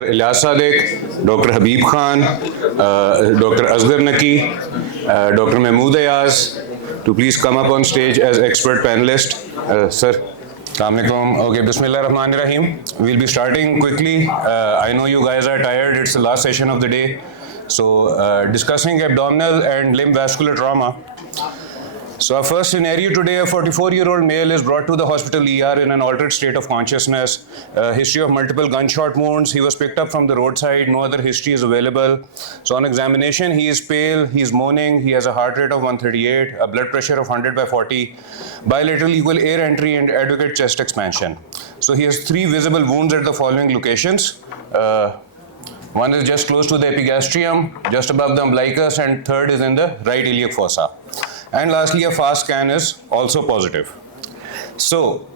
Ilyas Sadiq, Dr. Habib Khan, Dr. Asghar Naki, Dr. Mahmood Ayaz to please come up on stage as expert panelist. Sir. Assalamu alaikum. Okay, Bismillah Rahman Rahim. We'll be starting quickly. I know you guys are tired. It's the last session of the day. So, discussing abdominal and limb vascular trauma. So our first scenario today, a 44-year-old male is brought to the hospital ER in an altered state of consciousness, history of multiple gunshot wounds. He was picked up from the roadside, no other history is available. So on examination, he is pale, he is moaning, he has a heart rate of 138, a blood pressure of 100/40, bilateral equal air entry and adequate chest expansion. So he has 3 visible wounds at the following locations. One is just close to the epigastrium, just above the umbilicus, and third is in the right iliac fossa. And lastly, a fast scan is also positive. So,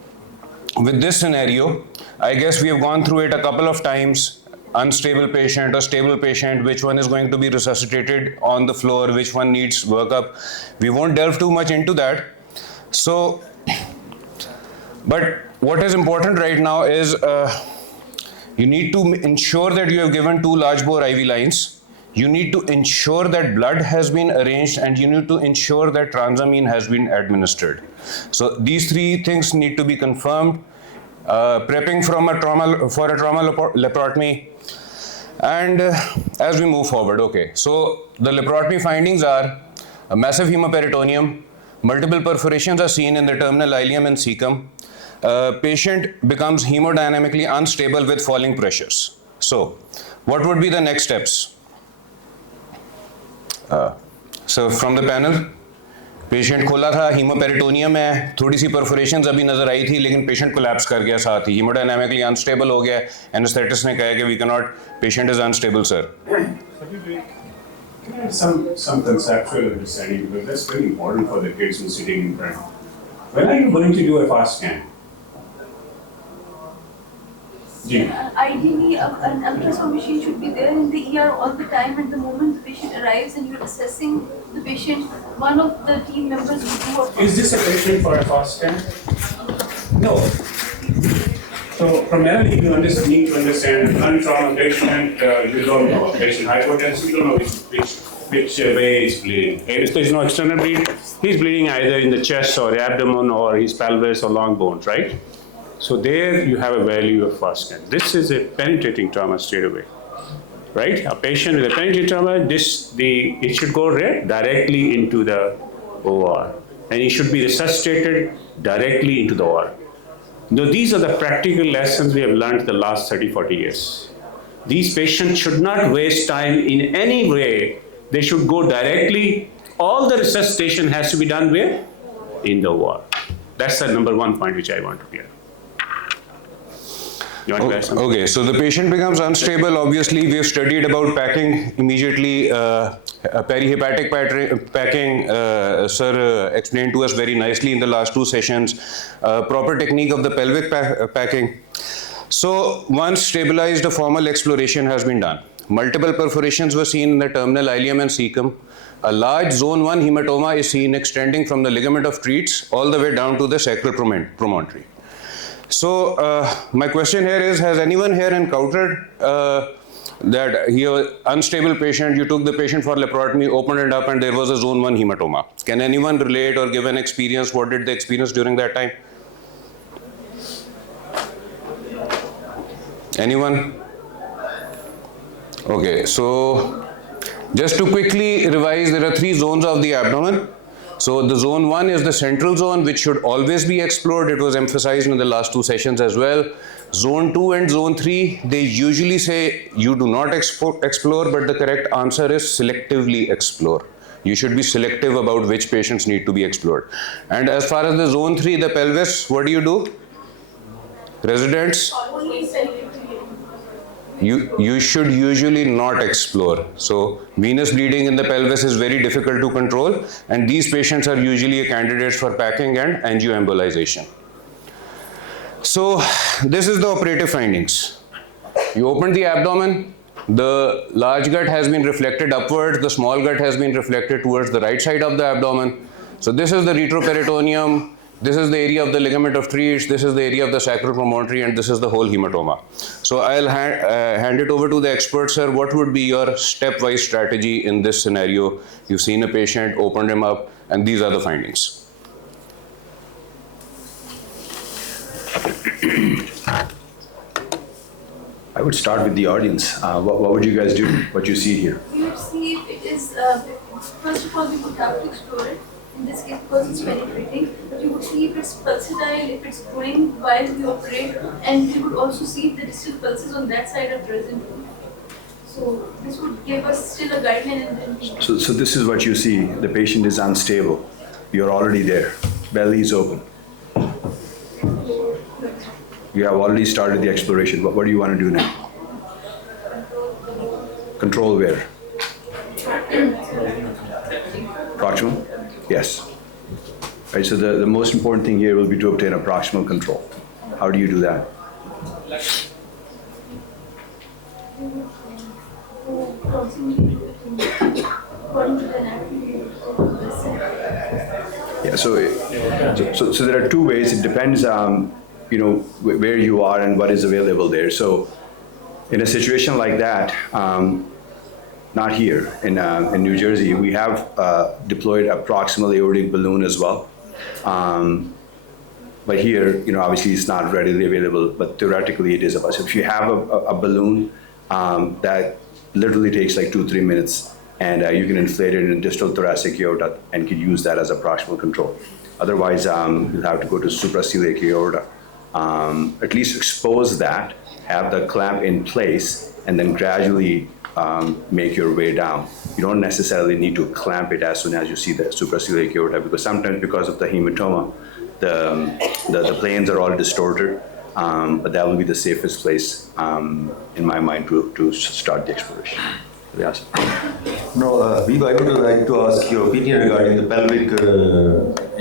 with this scenario, I guess we have gone through it a couple of times. Unstable patient or stable patient, which one is going to be resuscitated on the floor, which one needs workup. We won't delve too much into that. So, but what is important right now is you need to ensure that you have given 2 large bore IV lines. You need to ensure that blood has been arranged, and you need to ensure that transamine has been administered. So these 3 things need to be confirmed. Prepping for a trauma laparotomy, and as we move forward, okay. So the laparotomy findings are a massive hemoperitoneum, multiple perforations are seen in the terminal ileum and cecum. Patient becomes hemodynamically unstable with falling pressures. So what would be the next steps? So from the panel, patient खोला था, हीमोपेरिटोनियम है, थोड़ी सी परफोरेशंस अभी नजर आई थी, लेकिन patient collapse कर गया साथ ही, हीमोडायनामिकली अनस्टेबल हो गया. एनेस्थेटिस्ट ने कहा कि we can not, patient is unstable sir. Some conceptual understanding, because that's very important for the kids who are sitting in front. When are you going to do a fast scan? Ideally, an ultrasound machine should be there in the ER all the time, and the moment the patient arrives and you're assessing the patient, one of the team members will do a fast. Is this a patient for a fast scan? No. So primarily you need to understand untrauma patient, you don't know patient hypotensive, you don't know which way he's bleeding. If there's no external bleeding, he's bleeding either in the chest or abdomen or his pelvis or long bones, right? So there you have a value of fast scan. This is a penetrating trauma straight away, right? A patient with a penetrating trauma, it should go directly into the OR, and he should be resuscitated directly into the OR. Now these are the practical lessons we have learned the last 30-40 years. These patients should not waste time in any way. They should go directly. All the resuscitation has to be done where? In the OR. That's the number 1 point which I want to clear. Okay, so the patient becomes unstable. Obviously, we have studied about packing immediately. Perihepatic packing, sir explained to us very nicely in the last 2 sessions. Proper technique of the pelvic packing. So once stabilized, a formal exploration has been done. Multiple perforations were seen in the terminal ileum and cecum. A large zone 1 hematoma is seen extending from the ligament of Treats all the way down to the sacral promontory. So my question here is, has anyone here encountered that here unstable patient, you took the patient for laparotomy, opened it up, and there was a zone 1 hematoma? Can anyone relate or give an experience? What did they experience during that time? Anyone? Okay, so just to quickly revise, there are 3 zones of the abdomen. So the zone 1 is the central zone, which should always be explored. It was emphasized in the last 2 sessions as well. Zone 2 and zone 3, they usually say you do not explore, but the correct answer is selectively explore. You should be selective about which patients need to be explored. And as far as the zone 3, the pelvis, what do you do? Residents? You should usually not explore. So venous bleeding in the pelvis is very difficult to control, and these patients are usually candidates for packing and angioembolization. So this is the operative findings. You opened the abdomen, the large gut has been reflected upwards, the small gut has been reflected towards the right side of the abdomen. So this is the retroperitoneum. This is the area of the ligament of Treitz, this is the area of the sacral promontory, and this is the whole hematoma. So I'll hand it over to the expert, sir. What would be your stepwise strategy in this scenario? You've seen a patient, opened him up, and these are the findings. I would start with the audience. What would you guys do? What you see here? We would see if it is, first of all, we would have to explore it. In this case, because it's penetrating, but we would see if it's pulsatile, if it's going while we operate, and we would also see if the distal pulses on that side are present. So this would give us still a guideline and then. So this is what you see. The patient is unstable. You're already there. Belly is open. You have already started the exploration. What do you want to do now? Control where? Proximal? Yes. Right, so the most important thing here will be to obtain a proximal control. How do you do that? Yeah, so there are two ways. It depends where you are and what is available there. So in a situation like that, not here in New Jersey, we have deployed a proximal aortic balloon as well. But here, obviously it's not readily available, but theoretically it is available. So if you have a balloon that literally takes like 2-3 minutes, and you can inflate it in distal thoracic aorta and can use that as a proximal control. Otherwise, you'll have to go to supraceliac aorta. At least expose that, have the clamp in place, and then gradually make your way down. You don't necessarily need to clamp it as soon as you see the supraceliac aorta, because sometimes because of the hematoma, the planes are all distorted, but that will be the safest place, in my mind, to start the exploration. Yes. No, Viva, I would like to ask your opinion regarding the pelvic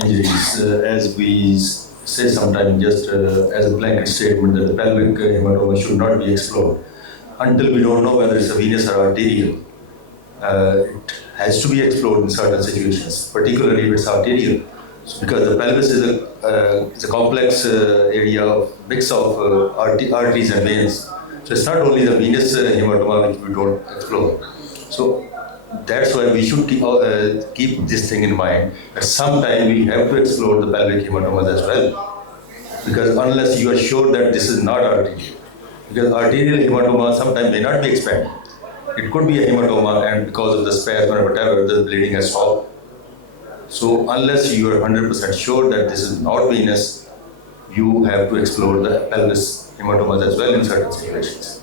injuries. As we say sometimes, just as a blanket statement, that the pelvic hematoma should not be explored until we don't know whether it's a venous or arterial. It has to be explored in certain situations, particularly if it's arterial, because the pelvis is a complex area of mix of arteries and veins. So it's not only the venous hematoma which we don't explore. So that's why we should keep this thing in mind, that sometime we have to explore the pelvic hematomas as well. Because unless you are sure that this is not arterial, because arterial hematoma sometimes may not be expanded. It could be a hematoma, and because of the spasm or whatever, the bleeding has stopped. So unless you are 100% sure that this is not venous, you have to explore the pelvis hematomas as well in certain situations.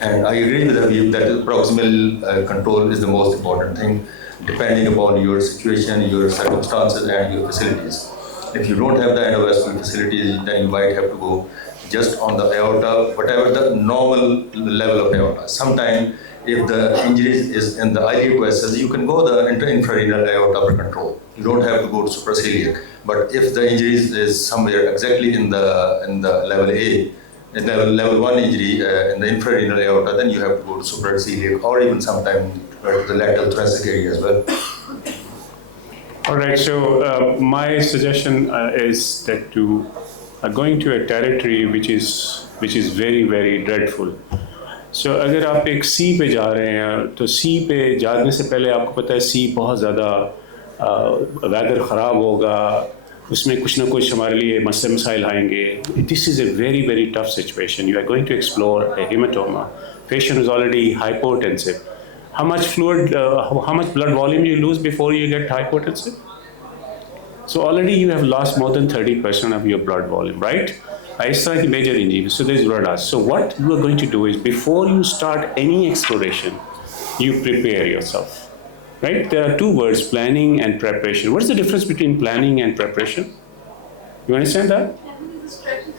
And I agree with Habib that proximal control is the most important thing, depending upon your situation, your circumstances, and your facilities. If you don't have the endovascular facilities, then you might have to go just on the aorta, whatever the normal level of aorta. Sometimes, if the injury is in the iliac vessels, you can go the infrarenal aorta for control. You don't have to go to supraceliac. But if the injury is somewhere exactly in the level A, in level 1 injury in the infrarenal aorta, then you have to go to supraceliac, or even sometimes the lateral thoracic area as well. All right, so my suggestion is that you are going to a territory which is very, very dreadful. So अगर आप एक C पे जा रहे हैं, तो C पे जाने से पहले आपको पता है C बहुत ज़्यादा वेदर ख़राब होगा, उसमें कुछ ना कुछ हमारे लिए मसाइल आएंगे. This is a very, very tough situation. You are going to explore a hematoma. Patient is already hypotensive. How much fluid, how much blood volume you lose before you get hypotensive? So already you have lost more than 30% of your blood volume, right? It's like a major injury, so there's blood loss. So what you are going to do is, before you start any exploration, you prepare yourself, right? There are two words, planning and preparation. What is the difference between planning and preparation? You understand that? Planning is a strategy.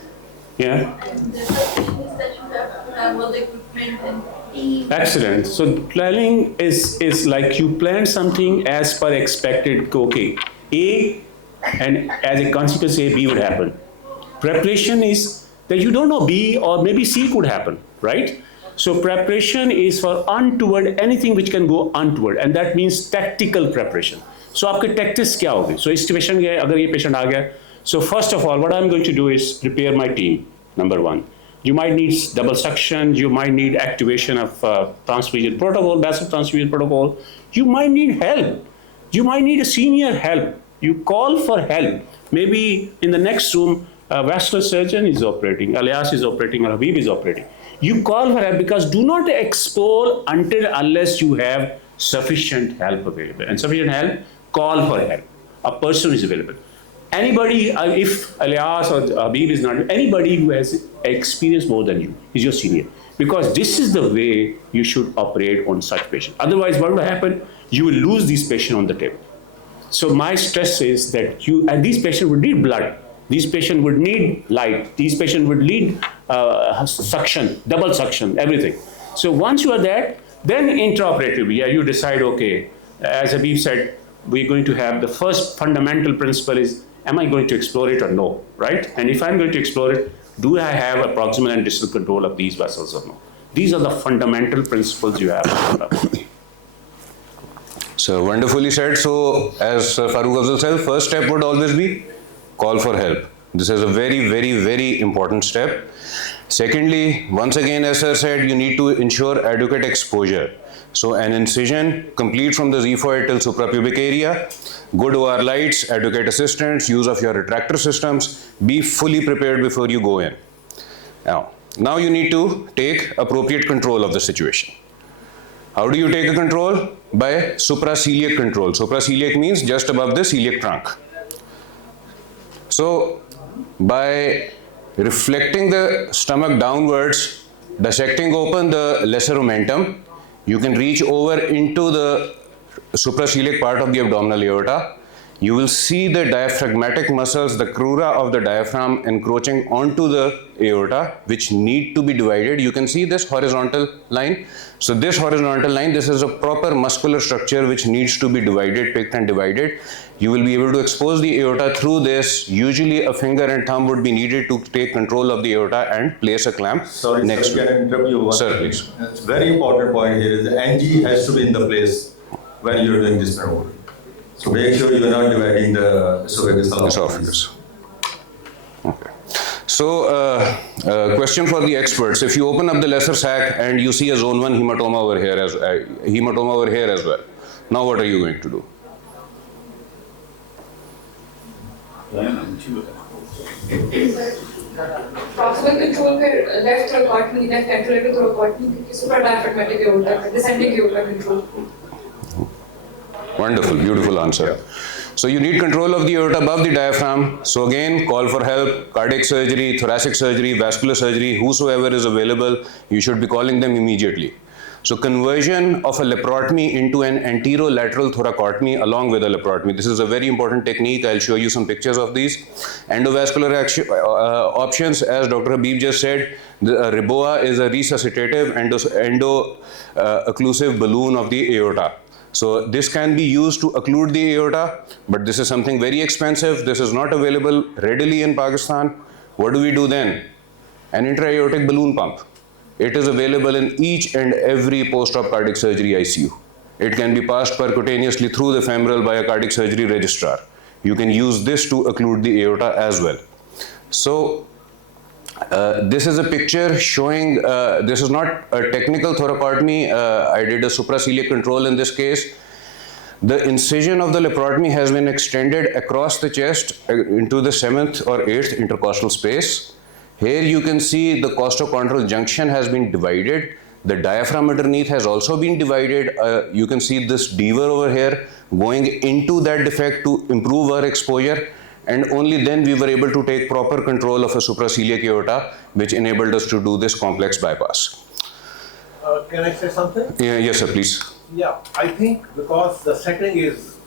Yeah. And the preparation is that you have to have all the equipment and team. Excellent. So planning is like you plan something as per expected. Okay, A, and as a consequence A, B would happen. Preparation is that you don't know B or maybe C could happen, right? So preparation is for untoward, anything which can go untoward, and that means tactical preparation. So आपके tactics क्या होगी? So इस patient गए, अगर ये patient आ गया, so first of all, what I'm going to do is prepare my team. Number one, you might need double suction, you might need activation of transfusion protocol, basic transfusion protocol. You might need help. You might need a senior help. You call for help. Maybe in the next room, a vascular surgeon is operating, Alias is operating, or Habib is operating. You call for help, because do not expose until unless you have sufficient help available. And sufficient help, call for help. A person is available. Anybody, if Alias or Habib is not, anybody who has experience more than you is your senior. Because this is the way you should operate on such patient. Otherwise, what will happen? You will lose these patients on the table. So my stress is that and these patients would need blood. These patients would need light. These patients would need suction, double suction, everything. So once you are there, then intraoperatively, you decide, okay, as Habib said, we're going to have the first fundamental principle is, am I going to explore it or no, right? And if I'm going to explore it, do I have a proximal and distal control of these vessels or no? These are the fundamental principles you have. So wonderfully said. So as Farooq Afzal said, first step would always be call for help. This is a very, very, very important step. Secondly, once again, as sir said, you need to ensure adequate exposure. So an incision complete from the xiphoid till suprapubic area, good OR lights, adequate assistance, use of your retractor systems, be fully prepared before you go in. Now you need to take appropriate control of the situation. How do you take a control? By supraceliac control. Supraceliac means just above the celiac trunk. So by reflecting the stomach downwards, dissecting open the lesser omentum, you can reach over into the supraceliac part of the abdominal aorta. You will see the diaphragmatic muscles, the crura of the diaphragm encroaching onto the aorta, which need to be divided. You can see this horizontal line. So this horizontal line, this is a proper muscular structure which needs to be divided, picked and divided. You will be able to expose the aorta through this. Usually a finger and thumb would be needed to take control of the aorta and place a clamp next to it. Can I interrupt you? Sir, please. It's very important point here is the NG has to be in the place when you're doing this maneuver. So make sure you're not dividing the esophagus. Okay. So, question for the experts: if you open up the lesser sac and you see a zone 1 hematoma over here as well, now what are you going to do? Proximal control पे left thoracotomy, left anterior thoracotomy, supradiaphragmatic aorta, descending aorta control. Wonderful, beautiful answer. So you need control of the aorta above the diaphragm. So again, call for help, cardiac surgery, thoracic surgery, vascular surgery, whosoever is available, you should be calling them immediately. So conversion of a laparotomy into an anterolateral thoracotomy along with a laparotomy. This is a very important technique. I'll show you some pictures of these. Endovascular options, as Dr. Habib just said, the Riboa is a resuscitative endo-occlusive balloon of the aorta. So this can be used to occlude the aorta, but this is something very expensive. This is not available readily in Pakistan. What do we do then? An intra-aortic balloon pump. It is available in each and every post-op cardiac surgery ICU. It can be passed percutaneously through the femoral by a cardiac surgery registrar. You can use this to occlude the aorta as well. So this is a picture showing, this is not a technical thoracotomy. I did a supraceliac control in this case. The incision of the laparotomy has been extended across the chest into the 7th or 8th intercostal space. Here you can see the costochondral junction has been divided. The diaphragm underneath has also been divided. You can see this dever over here going into that defect to improve our exposure. And only then we were able to take proper control of a supraceliac aorta, which enabled us to do this complex bypass. Can I say something? Yeah, yes, sir, please. Yeah, I think because the setting is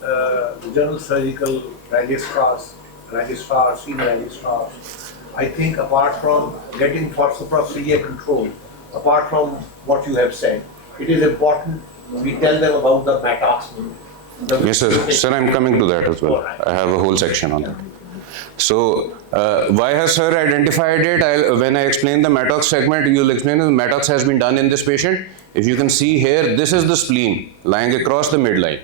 general surgical registrars, senior registrars, I think apart from getting for supraceliac control, apart from what you have said, it is important we tell them about the metaxmy. Yes, sir. Sir, I'm coming to that as well. I have a whole section on that. So why has sir identified it? When I explain the mattox segment, you'll explain that the mattox has been done in this patient. If you can see here, this is the spleen lying across the midline.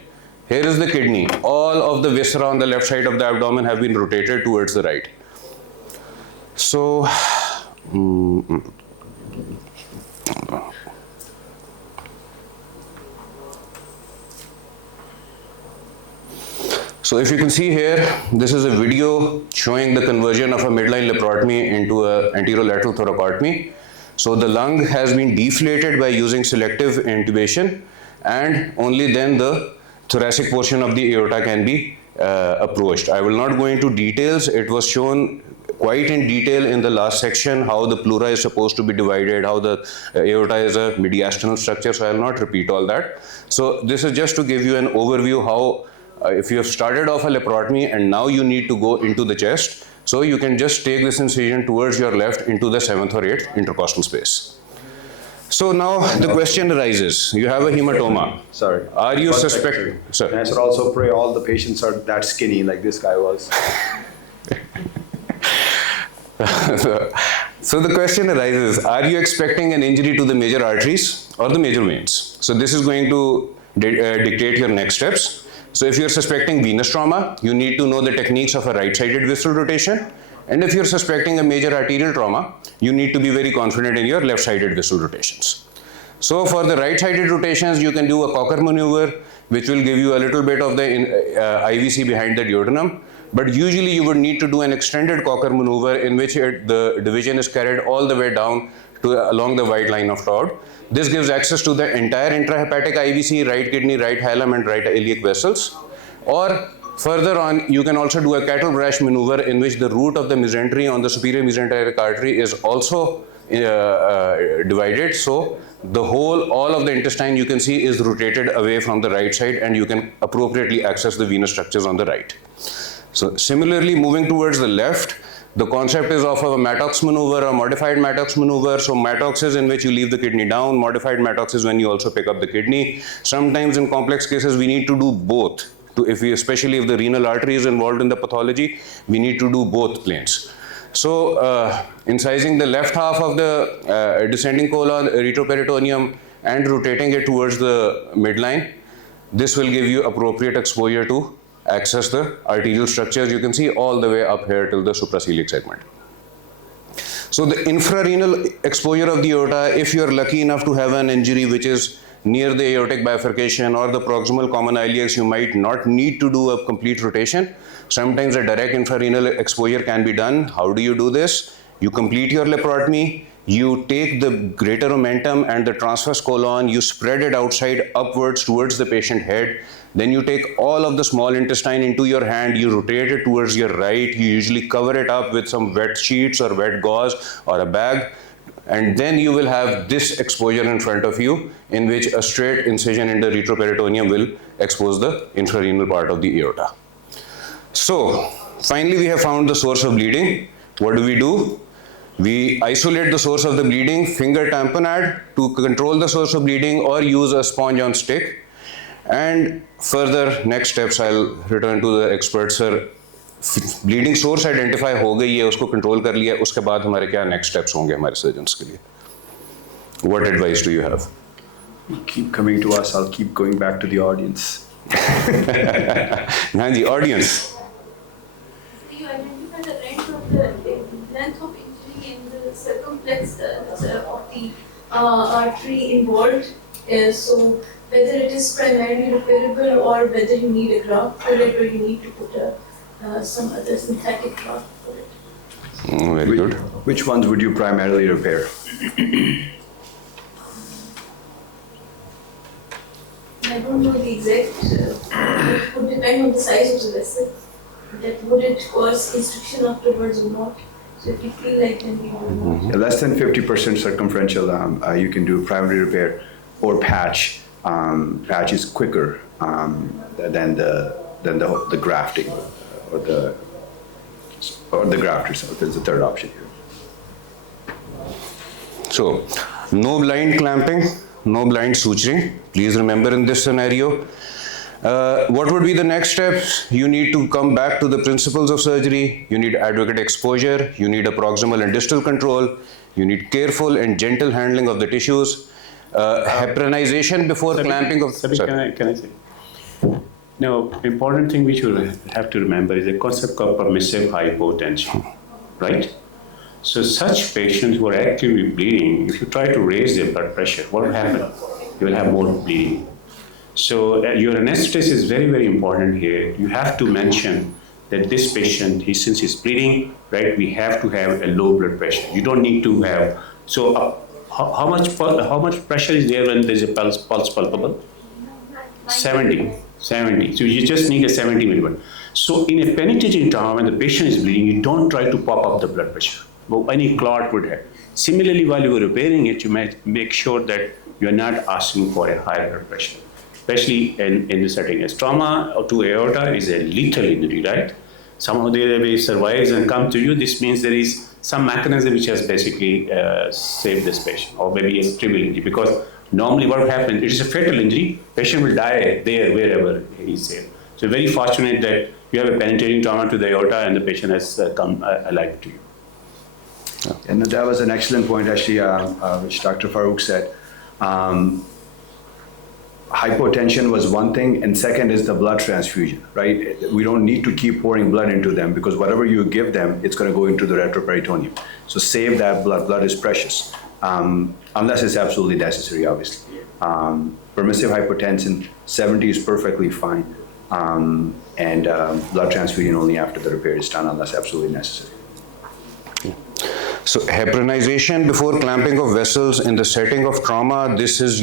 Here is the kidney. All of the viscera on the left side of the abdomen have been rotated towards the right. So, so if you can see here, this is a video showing the conversion of a midline laparotomy into a anterolateral thoracotomy. So the lung has been deflated by using selective intubation, and only then the thoracic portion of the aorta can be approached. I will not go into details. It was shown quite in detail in the last section how the pleura is supposed to be divided, how the aorta is a mediastinal structure, so I will not repeat all that. So this is just to give you an overview how if you have started off a laparotomy and now you need to go into the chest, so you can just take this incision towards your left into the 7th or 8th intercostal space. So now the question arises, you have a hematoma. Sorry. Are you One suspecting? second. Sir. And I should also pray all the patients are that skinny like this guy was. So the question arises, are you expecting an injury to the major arteries or the major veins? So this is going to dictate your next steps. So if you're suspecting venous trauma, you need to know the techniques of a right-sided visceral rotation. And if you're suspecting a major arterial trauma, you need to be very confident in your left-sided visceral rotations. So for the right-sided rotations, you can do a Cocker maneuver, which will give you a little bit of the IVC behind the duodenum. But usually you would need to do an extended Cocker maneuver in which the division is carried all the way down to along the white line of Todd. This gives access to the entire intrahepatic IVC, right kidney, right hilum, and right iliac vessels. Or further on, you can also do a cattle brush maneuver in which the root of the mesentery on the superior mesenteric artery is also divided. So the all of the intestine you can see is rotated away from the right side, and you can appropriately access the venous structures on the right. So similarly, moving towards the left, the concept is of a mattox maneuver, a modified mattox maneuver. So mattox is in which you leave the kidney down. Modified mattox is when you also pick up the kidney. Sometimes in complex cases, we need to do both. Especially if the renal artery is involved in the pathology, we need to do both planes. So incising the left half of the descending colon, retroperitoneum, and rotating it towards the midline, this will give you appropriate exposure to access the arterial structures. You can see all the way up here till the supraceliac segment. So the infrarenal exposure of the aorta, if you are lucky enough to have an injury which is near the aortic bifurcation or the proximal common iliacs, you might not need to do a complete rotation. Sometimes a direct infrarenal exposure can be done. How do you do this? You complete your laparotomy, you take the greater omentum and the transverse colon, you spread it outside upwards towards the patient head. Then you take all of the small intestine into your hand, you rotate it towards your right, you usually cover it up with some wet sheets or wet gauze or a bag, and then you will have this exposure in front of you in which a straight incision in the retroperitoneum will expose the infrarenal part of the aorta. So finally we have found the source of bleeding. What do? We isolate the source of the bleeding, finger tamponade to control the source of bleeding, or use a sponge on stick. And further next steps I'll return to the expert. Sir, bleeding source identify हो गई है, उसको control कर लिया, उसके बाद हमारे क्या next steps होंगे हमारे surgeons के लिए? What advice do you have? Keep coming to us. I'll keep going back to the audience. हाँ जी, audience. You identify the length of injury in the circumflex of the artery involved. So whether it is primarily repairable or whether you need a graft for it or you need to put some other synthetic graft for it. Very good. Which ones would you primarily repair? I don't know the exact, it would depend on the size of the vessel. That would it cause constriction afterwards or not? So if you feel like then we will not. Less than 50% circumferential, you can do primary repair or patch. Patch is quicker than the grafting or the graft itself. There's a third option here. So, no blind clamping, no blind suturing. Please remember in this scenario, What would be the next steps? You need to come back to the principles of surgery. You need adequate exposure. You need a proximal and distal control. You need careful and gentle handling of the tissues. Heparinization before clamping of... Sabih, can I say? Now, important thing which you have to remember is the concept called permissive hypotension, right? So such patients who are actively bleeding, if you try to raise their blood pressure, what will happen? You will have more bleeding. So your anesthetist is very, very important here. You have to mention that this patient, since he's bleeding, right, we have to have a low blood pressure. You don't need to have, so how much pressure is there when there's a pulse palpable? 70. So you just need a 70 millimeter. So in a penetrating trauma, when the patient is bleeding, you don't try to pop up the blood pressure. But any clot would have. Similarly, while you are repairing it, you might make sure that you are not asking for a high blood pressure, especially in the setting as trauma to aorta is a lethal injury, right? Somehow they survives and come to you. This means there is some mechanism which has basically saved this patient, or maybe a trivial injury, because normally what happens, it is a fatal injury, patient will die there, wherever he is there. So very fortunate that you have a penetrating trauma to the aorta and the patient has come alive to you. And that was an excellent point, actually, which Dr. Farooq said. Hypotension was one thing, and second is the blood transfusion, right? We don't need to keep pouring blood into them, because whatever you give them, it's going to go into the retroperitoneum. So save that blood. Blood is precious, unless it's absolutely necessary, obviously. Permissive hypotension, 70 is perfectly fine, and blood transfusion only after the repair is done, unless absolutely necessary. So heparinization before clamping of vessels in the setting of trauma, this is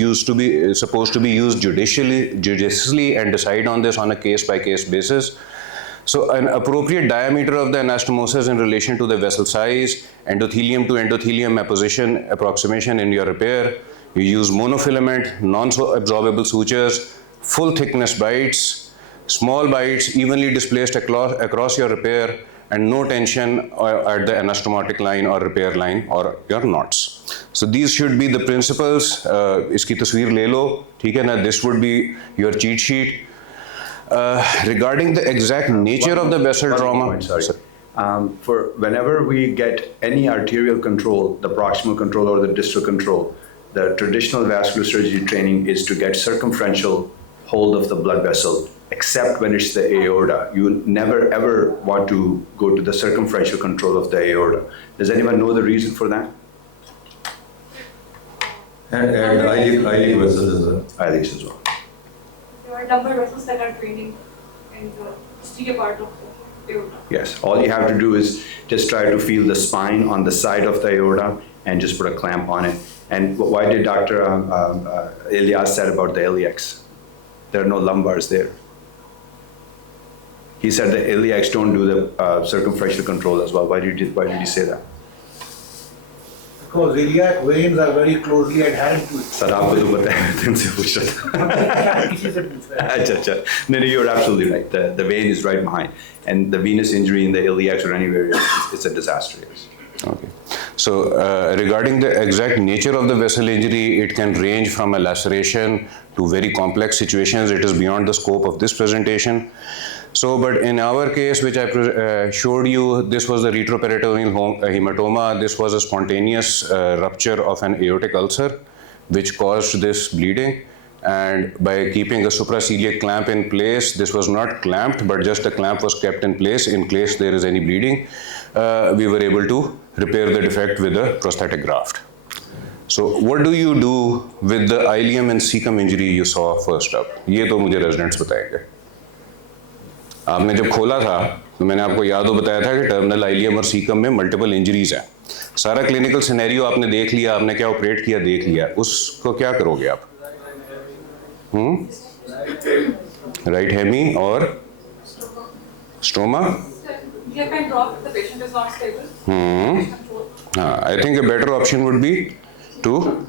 supposed to be used judiciously and decide on this on a case-by-case basis. So an appropriate diameter of the anastomosis in relation to the vessel size, endothelium to endothelium approximation in your repair. You use monofilament, non-absorbable sutures, full thickness bites, small bites evenly displaced across your repair, and no tension at the anastomotic line or repair line or your knots. So these should be the principles. Iski tasveer le lo, theek hai na? This would be your cheat sheet. Regarding the exact nature of the vessel trauma. For whenever we get any arterial control, the proximal control or the distal control, the traditional vascular surgery training is to get circumferential hold of the blood vessel, except when it's the aorta. You never ever want to go to the circumferential control of the aorta. Does anyone know the reason for that? And iliac vessels as well. Iliacs as well. There are number of vessels that are draining in the posterior part of the aorta. Yes, all you have to do is just try to feel the spine on the side of the aorta and just put a clamp on it. And why did Dr. Ilyas said about the iliacs? There are no lumbars there. He said the iliacs don't do the circumferential control as well. Why did he say that? Because iliac veins are very closely adherent to it. Sir, aapko to pata hai, tunse puch raha tha. No, you're absolutely right. The vein is right behind. And the venous injury in the iliacs or anywhere, it's a disaster. Okay. So regarding the exact nature of the vessel injury, it can range from a laceration to very complex situations. It is beyond the scope of this presentation. So, but in our case, which I showed you, this was the retroperitoneal hematoma. This was a spontaneous rupture of an aortic ulcer, which caused this bleeding. And by keeping a supraceliac clamp in place, this was not clamped, but just the clamp was kept in place in case there is any bleeding. We were able to repair the defect with a prosthetic graft. So what do you do with the ilium and cecum injury you saw first up? ये तो मुझे residents बताएंगे. आपने जब खोला था तो मैंने आपको याद हो बताया था कि टर्मिनल आइलियम और सीकम में मल्टीपल इंजरीज हैं. सारा क्लिनिकल सिनेरियो आपने देख लिया, आपने क्या ऑपरेट किया देख लिया, उसको क्या करोगे आप? राइट हेमी और stroma? You can drop if the patient is not stable. I think a better option would be to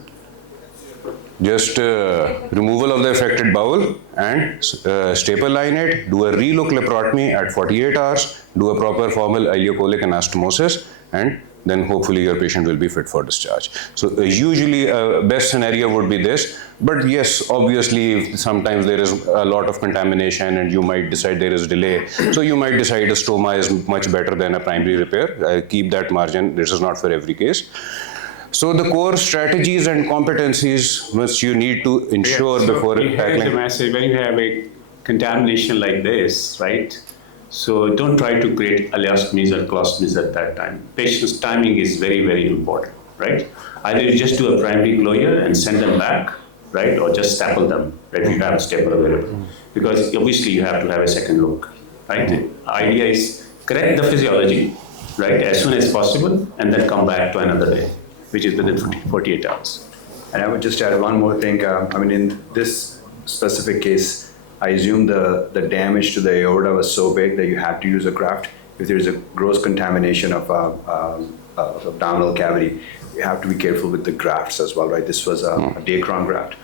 just removal of the affected bowel and staple line it, do a reloc laparotomy at 48 hours, do a proper formal ileocolic anastomosis and then hopefully your patient will be fit for discharge. So usually best scenario would be this, but yes, obviously sometimes there is a lot of contamination and you might decide there is delay. So you might decide a stoma is much better than a primary repair. Keep that margin, this is not for every case. So the core strategies and competencies which you need to ensure before Here's the tackling. message: when you have a contamination like this, right? So don't try to create ileostomies or colostomies at that time. Patient's timing is very, very important, right? Either you just do a primary closure and send them back, right? Or just staple them, right? If you have a stapler available. Because obviously you have to have a second look, right? The idea is correct the physiology, right? As soon as possible, and then come back to another day, which is within 48 hours. And I would just add one more thing. I mean, in this specific case, I assume the damage to the aorta was so big that you have to use a graft. If there's a gross contamination of abdominal cavity, you have to be careful with the grafts as well, right? This was a Dacron graft.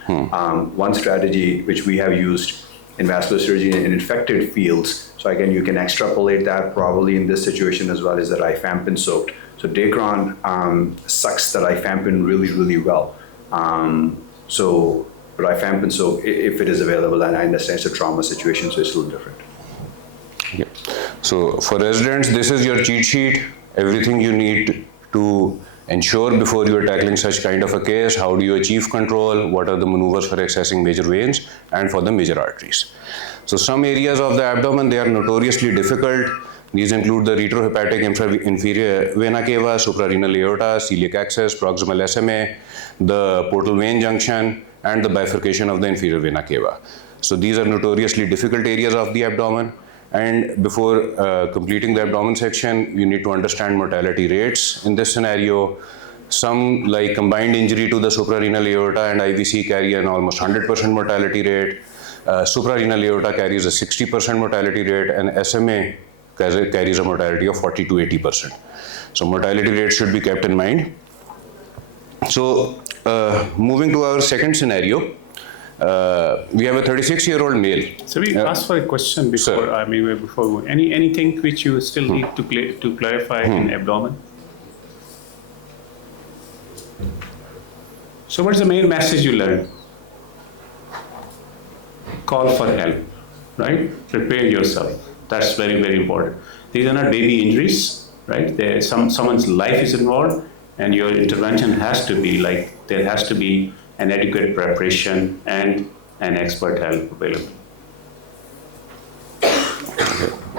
One strategy which we have used in vascular surgery in infected fields, so again, you can extrapolate that probably in this situation as well, is the rifampin soaked. So Dacron sucks the rifampin really, really well. So rifampin soak, if it is available, and I understand it's a trauma situation, so it's a little different. Yeah. So for residents, this is your cheat sheet, everything you need to ensure before you are tackling such kind of a case. How do you achieve control? What are the maneuvers for accessing major veins and for the major arteries? So some areas of the abdomen, they are notoriously difficult. These include the retrohepatic inferior vena cava, suprarenal aorta, celiac axis, proximal SMA, the portal vein junction, and the bifurcation of the inferior vena cava. So these are notoriously difficult areas of the abdomen. And before completing the abdomen section, you need to understand mortality rates. In this scenario, some like combined injury to the suprarenal aorta and IVC carry an almost 100% mortality rate. Suprarenal aorta carries a 60% mortality rate, and SMA carries a mortality of 40 to 80%. So mortality rate should be kept in mind. So moving to our second scenario, we have a 36-year-old male. So we asked for a question before. Sir. Before anything which you still need to clarify in abdomen. So what's the main message you learned? Call for help, right? Prepare yourself. That's very, very important. These are not baby injuries, right? Someone's life is involved, and your intervention has to be like, there has to be an adequate preparation and an expert help available.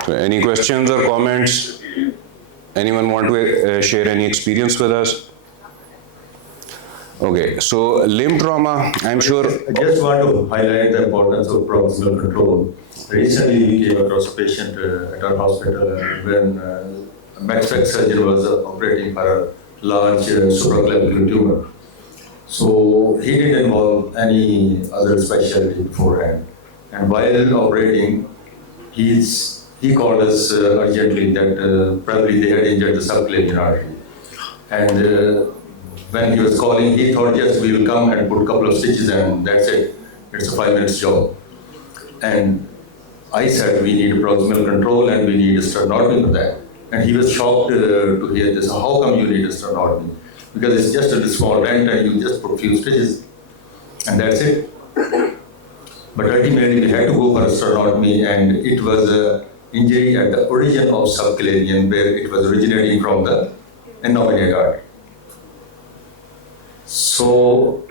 So any questions or comments? Anyone want to share any experience with us? Okay, so limb trauma, I'm sure. I just want to highlight the importance of proximal control. Recently, we came across a patient at our hospital when a MedSec surgeon was operating for a large supraclavicular tumor. So he didn't involve any other specialty beforehand. And while operating, he called us urgently that probably they had injured the subclavian artery. And when he was calling, he thought, yes, we will come and put a couple of stitches and that's it. It's a 5 minutes job. And I said, we need a proximal control and we need a sternotomy for that. And he was shocked to hear this. How come you need a sternotomy? Because it's just a small rent and you just put a few stitches and that's it. But ultimately we had to go for a sternotomy, and it was an injury at the origin of subclavian where it was originating from the innominate artery. So,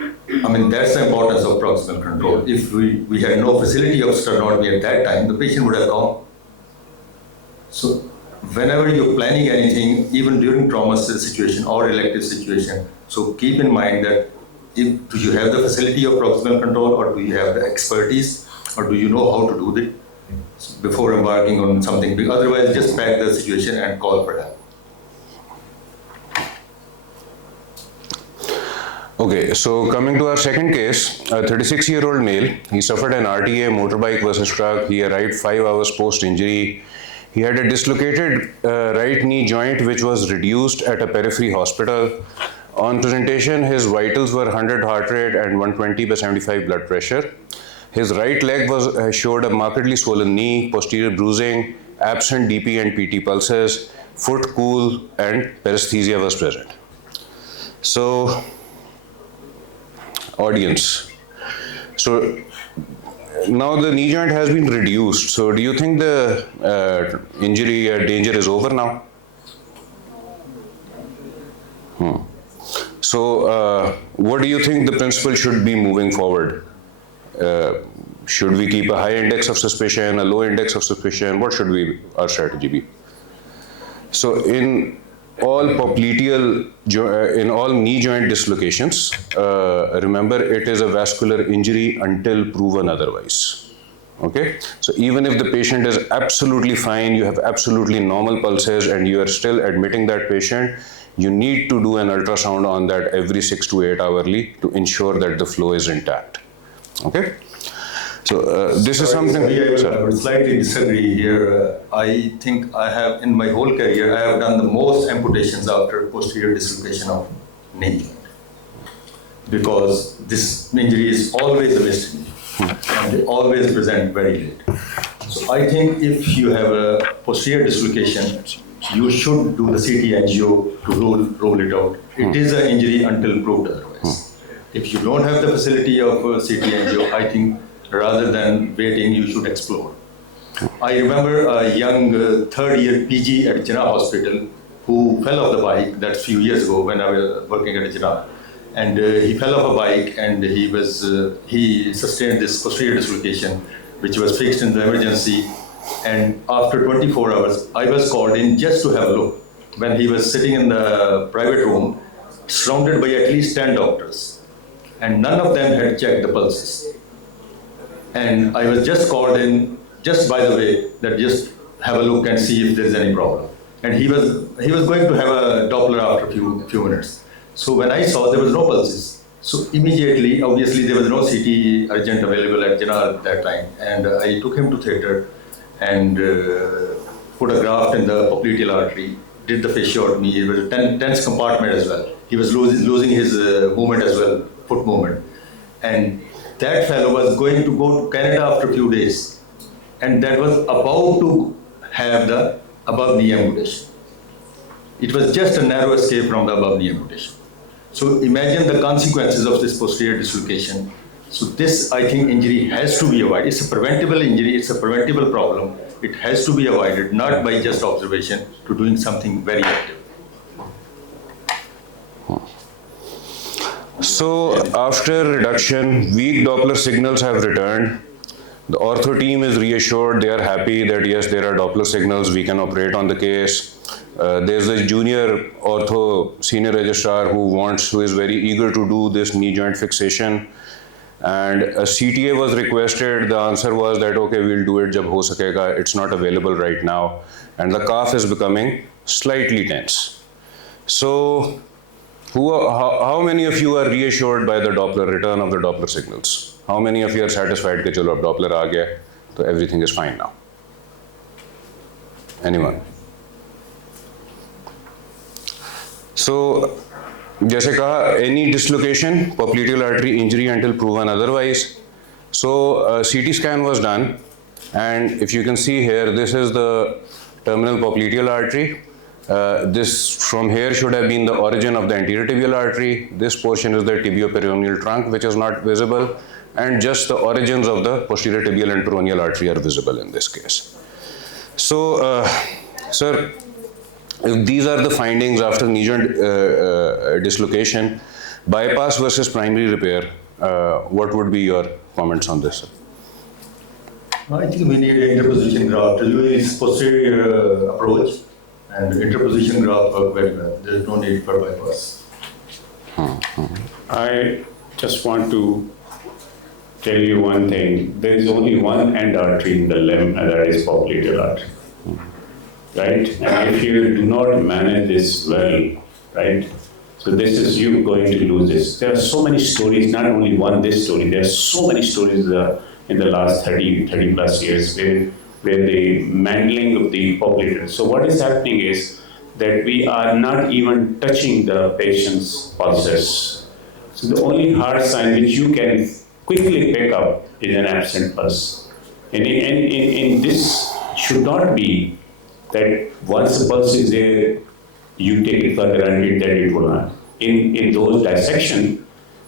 I mean, that's the importance of proximal control. If we had no facility of sternotomy at that time, the patient would have gone. So, whenever you're planning anything, even during trauma situation or elective situation, so keep in mind that do you have the facility of proximal control, or do you have the expertise, or do you know how to do it before embarking on something big? Otherwise, just pack the situation and call for help. Okay, so coming to our second case, a 36-year-old male. He suffered an RTA, motorbike versus truck. He arrived 5 hours post-injury. He had a dislocated right knee joint which was reduced at a periphery hospital. On presentation, his vitals were 100 heart rate and 120/75 blood pressure. His right leg showed a markedly swollen knee, posterior bruising, absent DP and PT pulses. foot cool, and paresthesia was present. So, audience. So, now the knee joint has been reduced. So, do you think the injury danger is over now? So, what do you think the principle should be moving forward? Should we keep a high index of suspicion, a low index of suspicion? What should our strategy be? So, in all popliteal, in all knee joint dislocations, remember it is a vascular injury until proven otherwise. Okay? So, even if the patient is absolutely fine, you have absolutely normal pulses, and you are still admitting that patient, you need to do an ultrasound on that every 6 to 8 hourly to ensure that the flow is intact. Okay? So this is something. I would slightly disagree here. I think I have, in my whole career, I have done the most amputations after posterior dislocation of knee, because this injury is always a mystery and they always present very late. So I think if you have a posterior dislocation, you should do the CT angio to rule it out. It is an injury until proved otherwise. If you don't have the facility of CT angio, I think rather than waiting, you should explore. I remember a young third-year PG at Jinnah Hospital who fell off the bike, that's a few years ago when I was working at Jinnah. And he fell off a bike and he sustained this posterior dislocation, which was fixed in the emergency. And after 24 hours, I was called in just to have a look. When he was sitting in the private room, surrounded by at least 10 doctors. And none of them had checked the pulses. And I was just called in, just by the way, that just have a look and see if there's any problem. And he was going to have a Doppler after a few minutes. So when I saw there was no pulses, so immediately, obviously there was no CT urgent available at Jinnah at that time. And I took him to theatre and put a graft in the popliteal artery, did the fasciotomy. It was a tense compartment as well. He was losing his movement as well, foot movement. And that fellow was going to go to Canada after a few days, and that was about to have the above knee amputation. It was just a narrow escape from the above knee amputation. So imagine the consequences of this posterior dislocation. So this, I think, injury has to be avoided. It's a preventable injury, it's a preventable problem. It has to be avoided, not by just observation, to doing something very active. So after reduction, weak Doppler signals have returned. The ortho team is reassured, they are happy that yes, there are Doppler signals, we can operate on the case. There's a junior ortho senior registrar who is very eager to do this knee joint fixation. And a CTA was requested, the answer was that okay, we'll do it jab ho sakega, it's not available right now. And the calf is becoming slightly tense. So, how many of you are reassured by the Doppler, return of the Doppler signals? How many of you are satisfied that chalo ab Doppler aa gaya, so everything is fine now? Anyone? So, जैसे कहा, any dislocation, popliteal artery injury until proven otherwise. So, CT scan was done, and if you can see here, this is the terminal popliteal artery. This from here should have been the origin of the anterior tibial artery. This portion is the tibioperoneal trunk, which is not visible, and just the origins of the posterior tibial and peroneal artery are visible in this case. So, sir, if these are the findings after knee joint dislocation, bypass versus primary repair, what would be your comments on this, sir? I think we need an interposition graft. Usually it's posterior approach, and interposition graft work very well. There is no need for bypass. I just want to tell you one thing. There is only one end artery in the limb, and that is popliteal artery. Right? And if you do not manage this well, right? So this is you going to lose this. There are so many stories, not only this story, there are so many stories in the last 30 plus years where the mangling of the popliteal. So what is happening is that we are not even touching the patient's pulses. So the only hard sign which you can quickly pick up is an absent pulse. And this should not be that once the pulse is there, you take it for granted that it will not. In those dissection,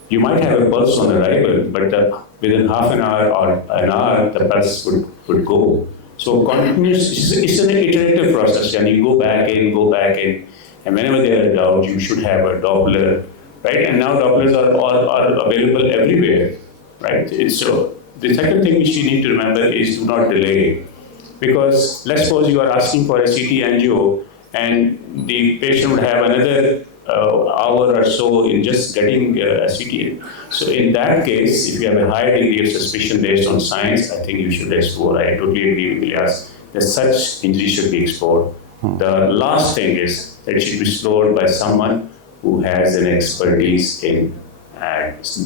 you might have a pulse on arrival, but within half an hour or an hour, the pulse would go. So continuous, it's an iterative process, and you go back in, and whenever there are doubts, you should have a Doppler, right? And now Dopplers are available everywhere, right? So the second thing which you need to remember is do not delay. Because let's suppose you are asking for a CT angio and the patient would have another hour or so in just getting a CT. So in that case, if you have a high degree of suspicion based on science, I think you should explore. I totally agree with Ilyas that such injury should be explored. The last thing is that it should be explored by someone who has an expertise in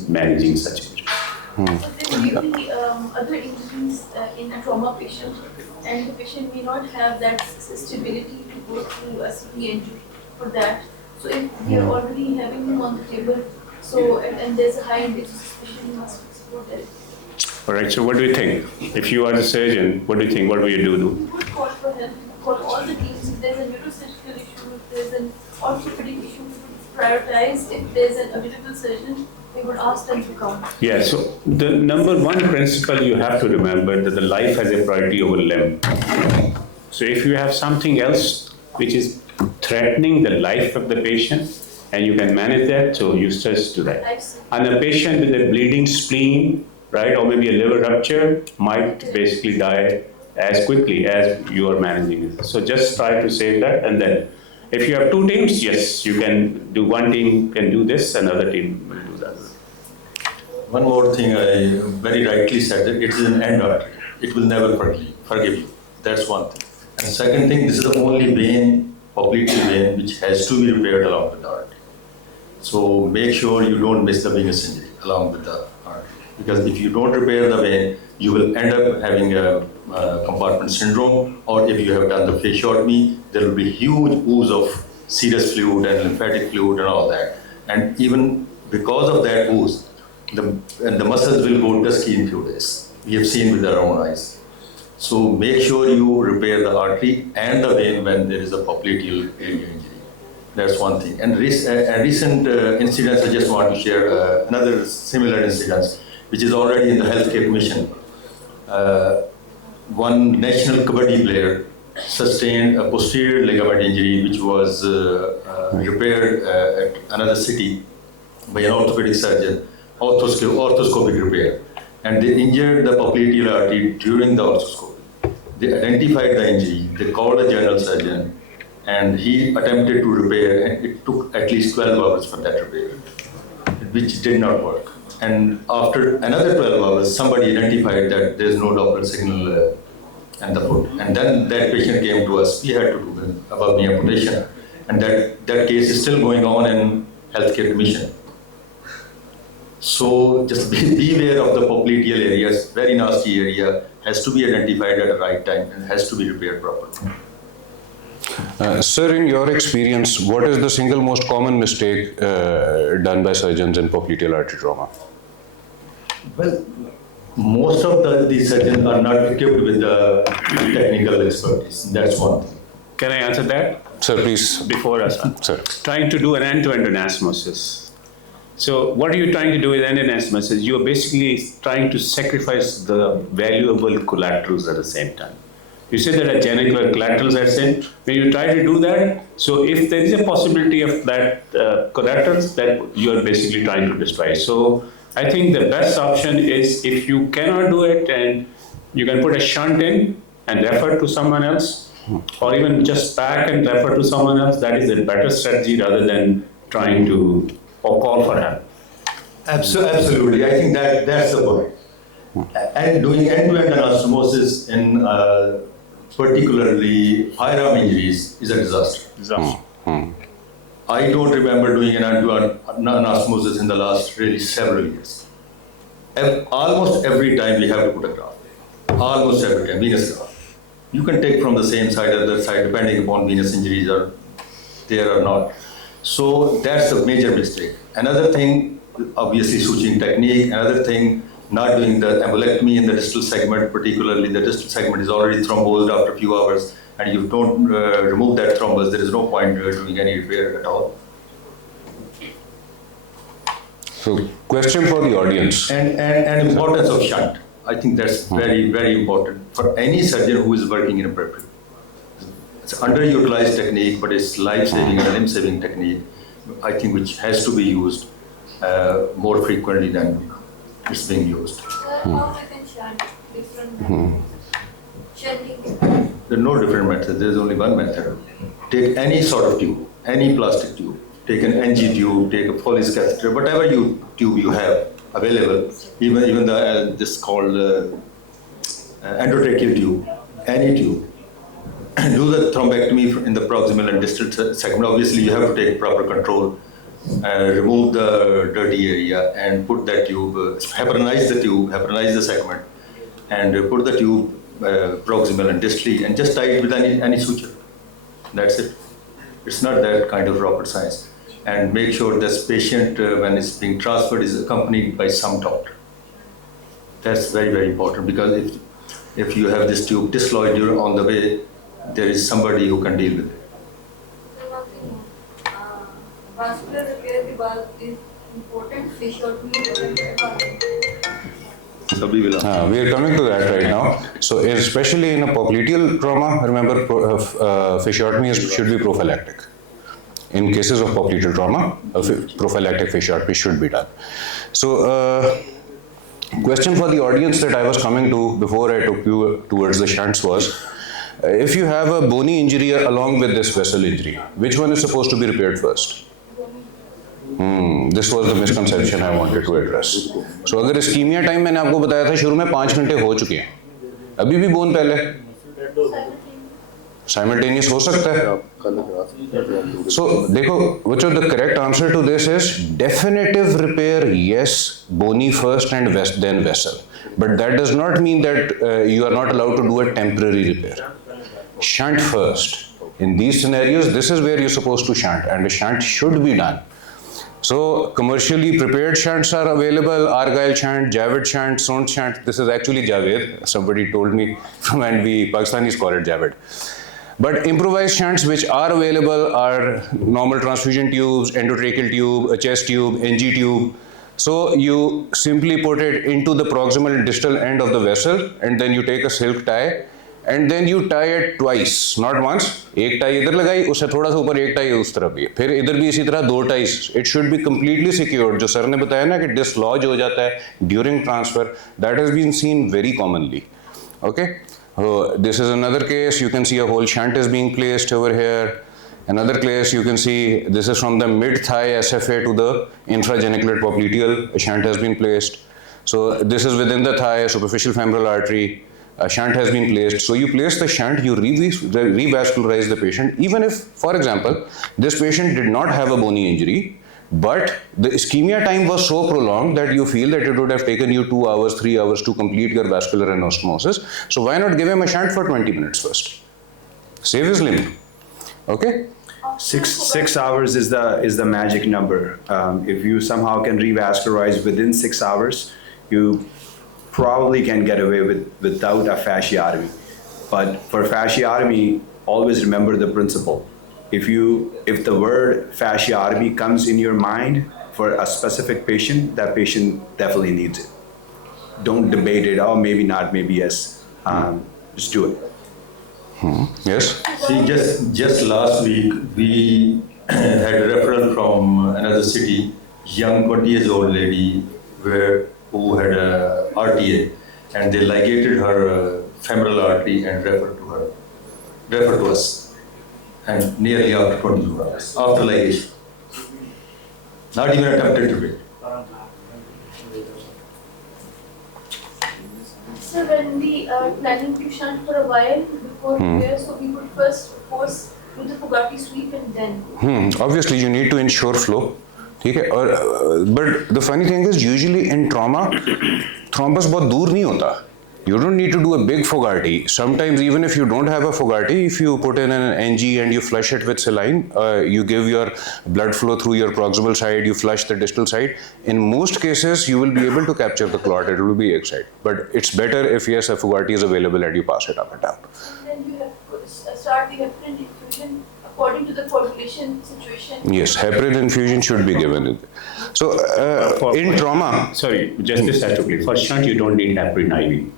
managing such injuries. So there may be other injuries in a trauma patient, and the patient may not have that stability to go through a CT injury for that. So if we are already having him on the table, so and there's a high index of suspicion, we must explore that. All right, so what do you think? If you are the surgeon, what do you think? What will you do? We would call for help, call all the teams. If there's a neurosurgical issue, if there's an orthopedic issue, we would prioritize. If there's an available surgeon, we would ask them to come. Yeah, so the number one principle you have to remember that the life has a priority over limb. So if you have something else which is threatening the life of the patient and you can manage that, so you just do that. And a patient with a bleeding spleen, right, or maybe a liver rupture might basically die as quickly as you are managing it. So just try to save that, and then if you have two teams, yes, you can do, one team can do this, another team will do that. One more thing, I very rightly said that it is an end artery. It will never forgive you. That's one thing. And second thing, this is the only vein, popliteal vein, which has to be repaired along with the artery. So make sure you don't miss the venous injury along with the artery. Because if you don't repair the vein, you will end up having a compartment syndrome, or if you have done the fasciotomy, there will be huge ooze of serous fluid and lymphatic fluid and all that. And even because of that ooze, the muscles will go dusky in few days. We have seen with our own eyes. So make sure you repair the artery and the vein when there is a popliteal area injury. That's one thing. And recent incidents, I just want to share another similar incident, which is already in the healthcare commission. One national kabaddi player sustained a posterior ligament injury, which was repaired at another city by an orthopedic surgeon, orthoscopic repair. And they injured the popliteal artery during the orthoscopy. They identified the injury, they called a general surgeon, and he attempted to repair, and it took at least 12 hours for that repair, which did not work. And after another 12 hours, somebody identified that there is no Doppler signal in the foot. And then that patient came to us. We had to do an above knee amputation. And that case is still going on in healthcare commission. So just beware of the popliteal areas. Very nasty area, has to be identified at the right time and has to be repaired properly. Sir, in your experience, what is the single most common mistake done by surgeons in popliteal artery trauma? Well, most of these surgeons are not equipped with the technical expertise. That's one thing. Can I answer that? Sir, please. Before us, Sir. trying to do an end-to-end anastomosis. So what are you trying to do with end anastomosis? You are basically trying to sacrifice the valuable collaterals at the same time. You say that a genicular collaterals are same. When you try to do that, so if there is a possibility of that collaterals, that you are basically trying to destroy. So I think the best option is if you cannot do it, and you can put a shunt in and refer to someone else, or even just pack and refer to someone else. That is a better strategy rather than trying to or call for help. Absolutely. I think that's the point. And doing end-to-end anastomosis in particularly firearm injuries is a disaster. I don't remember doing an end-to-end anastomosis in the last really several years. Almost every time we have to put a graft. Almost every time, venous graft. You can take from the same side or other side depending upon venous injuries are there or not. So that's the major mistake. Another thing, obviously suturing technique. Another thing, not doing the embolectomy in the distal segment, particularly the distal segment is already thrombosed after a few hours. and you don't remove that thrombus, there is no point doing any repair at all. So, question for the audience. And importance of shunt. I think that's very, very important for any surgeon who is working in a periphery. It's an underutilized technique, but it's life-saving and limb-saving technique, I think, which has to be used more frequently than it's being used. How we can shunt different methods? Shunting. There are no different methods. There's only one method. Take any sort of tube, any plastic tube. Take an NG tube, take a Foley's catheter, whatever tube you have available, even this called endotracheal tube, any tube. Do the thrombectomy in the proximal and distal segment. Obviously, you have to take proper control, remove the dirty area, and put that tube, heparinize the segment, and put the tube proximal and distally, and just tie it with any suture. That's it. It's not that kind of rocket science. And make sure this patient, when it's being transferred, is accompanied by some doctor. That's very, very important, because if you have this tube dislodged on the way, there is somebody who can deal with it. Vascular repair is important. Sabih will answer. We are coming to that right now. So, especially in a popliteal trauma, remember, fasciotomy should be prophylactic. In cases of popliteal trauma, prophylactic fasciotomy should be done. So, question for the audience that I was coming to before I took you towards the shunts was, if you have a bony injury along with this vessel injury, which one is supposed to be repaired first? This was the misconception I wanted to address. So, अगर ischemia time मैंने आपको बताया था शुरू में 5 घंटे हो चुके हैं, अभी भी bone पहले simultaneous हो सकता है. So, देखो, which of the correct answer to this is definitive repair, yes, bony first and then vessel. But that does not mean that you are not allowed to do a temporary repair. Shunt first. In these scenarios, this is where you're supposed to shunt, and a shunt should be done. So, commercially prepared shunts are available, Argyle shunt, Javed shunt, Sont shunt. This is actually Javed. Somebody told me from NV, Pakistanis call it Javed. But improvised shunts which are available are normal transfusion tubes, endotracheal tube, a chest tube, NG tube. So you simply put it into the proximal and distal end of the vessel, and then you take a silk tie, and then you tie it twice, not once. एक tie इधर लगाई, उससे थोड़ा सा ऊपर एक tie उस तरफ भी, फिर इधर भी इसी तरह 2 ties. It should be completely secured. जो सर ने बताया ना कि dislodge हो जाता है during transfer, that has been seen very commonly. Okay. This is another case. You can see a whole shunt is being placed over here. Another case, you can see this is from the mid-thigh SFA to the infrageniculate popliteal. A shunt has been placed. So this is within the thigh, superficial femoral artery. A shunt has been placed. So you place the shunt, you revascularize the patient. Even if, for example, this patient did not have a bony injury, but the ischemia time was so prolonged that you feel that it would have taken you 2 hours, 3 hours to complete your vascular anastomosis. So why not give him a shunt for 20 minutes first? Save his limb. Okay? 6 hours is the magic number. If you somehow can revascularize within 6 hours, you probably can get away without a fasciotomy. But for fasciotomy, always remember the principle. If the word fasciotomy comes in your mind for a specific patient, that patient definitely needs it. Don't debate it. Oh, maybe not, maybe yes. Just do it. Yes? See, just last week, we had a referral from another city, young 20 years old lady who had a RTA, and they ligated her femoral artery and referred to us. And nearly after 22 hours, after ligation. Not even attempted to wait. So when we are planning to shunt for a while before repair, so we would first force do the Fugati sweep and then. Obviously, you need to ensure flow. Okay? But the funny thing is, usually in trauma, thrombus बहुत दूर नहीं होता. You don't need to do a big Fogarty. Sometimes even if you don't have a Fogarty, if you put in an NG and you flush it with saline, you give your blood flow through your proximal side, you flush the distal side. In most cases, you will be able to capture the clot. It will be excited. But it's better if yes, a Fogarty is available and you pass it up and down. And then you have start the heparin infusion according to the coagulation situation? Yes, heparin infusion should be given. So, in trauma, Sorry, just this has to be. For shunt, you don't need heparin IV,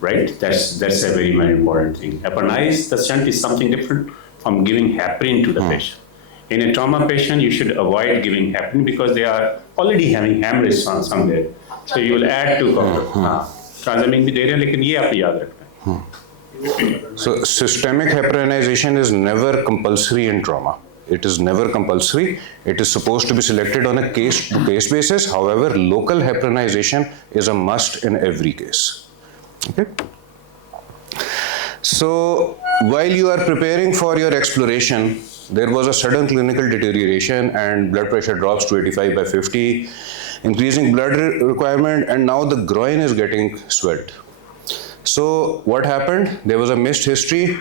right? That's a very, very important thing. Heparinize the shunt is something different from giving heparin to the patient. In a trauma patient, you should avoid giving heparin because they are already having hemorrhage somewhere. So you will add to transaminase भी दे रहे हैं, लेकिन ये आप याद रखना. so systemic heparinization is never compulsory in trauma. It is never compulsory. It is supposed to be selected on a case-to-case basis. However, local heparinization is a must in every case. Okay. So while you are preparing for your exploration, there was a sudden clinical deterioration and blood pressure drops to 85 by 50, increasing blood requirement, and now the groin is getting swelled. So what happened? There was a missed history.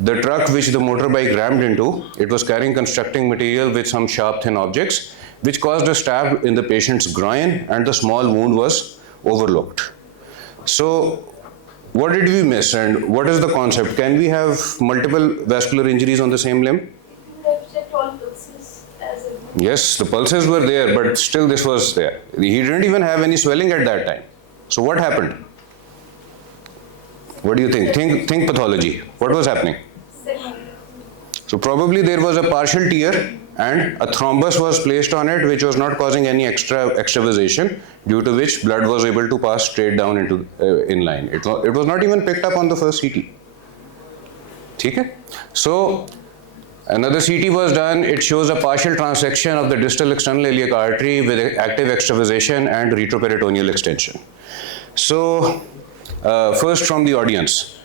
The truck which the motorbike rammed into, it was carrying constructing material with some sharp thin objects, which caused a stab in the patient's groin, and the small wound was overlooked. So what did we miss, and what is the concept? Can we have multiple vascular injuries on the same limb? Yes, the pulses were there, but still this was there. He didn't even have any swelling at that time. So what happened? What do you think? Think pathology. What was happening? So probably there was a partial tear and a thrombus was placed on it, which was not causing any extravasation, due to which blood was able to pass straight down into in line. It was not even picked up on the first CT. Okay? So another CT was done. It shows a partial transection of the distal external iliac artery with active extravasation and retroperitoneal extension. So first from the audience,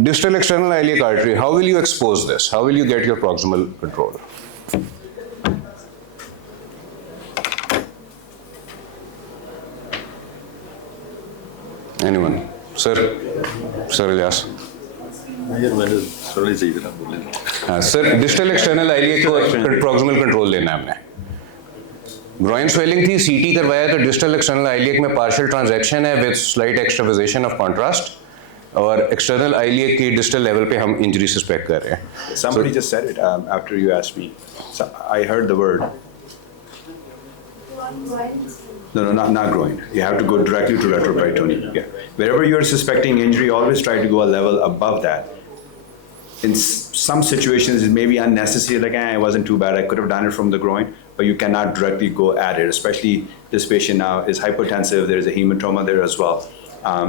distal external iliac artery, how will you expose this? How will you get your proximal control? Anyone? Sir Ilyas. Sir distal external iliac को proximal control लेना है हमने. Groin swelling थी, सीटी करवाया तो distal external आइलिया में partial transaction है विद स्लाइट एक्स्ट्रावाजेशन ऑफ कॉन्ट्रास्ट, और एक्सटर्नल आइलिया की डिस्टल लेवल पे हम इंजरी सस्पेक्ट कर रहे हैं. Somebody just said it after you asked me. So I heard the word. No, not groin. You have to go directly to retroperitoneum. Yeah. Wherever you're suspecting injury, always try to go a level above that. In some situations, it may be unnecessary, like, it wasn't too bad, I could have done it from the groin, but you cannot directly go at it, especially this patient now is hypotensive, there is a hematoma there as well. I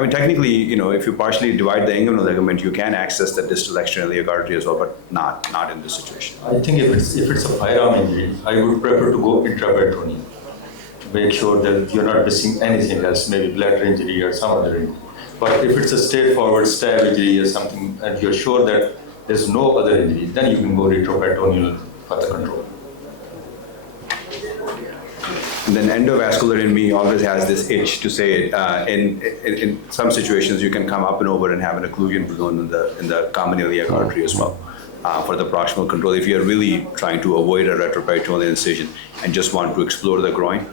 mean, technically, you know, if you partially divide the inguinal ligament, you can access the distal external iliac artery as well, but not in this situation. I think if it's a firearm injury, I would prefer to go intraperitoneal. Make sure that you're not missing anything else, maybe bladder injury or some other injury. But if it's a straightforward stab injury or something, and you're sure that there's no other injury, then you can go retroperitoneal for the control. And then endovascular in me always has this itch to say it. In some situations, you can come up and over and have an occlusion balloon in the common iliac artery as well for the proximal control. If you're really trying to avoid a retroperitoneal incision and just want to explore the groin.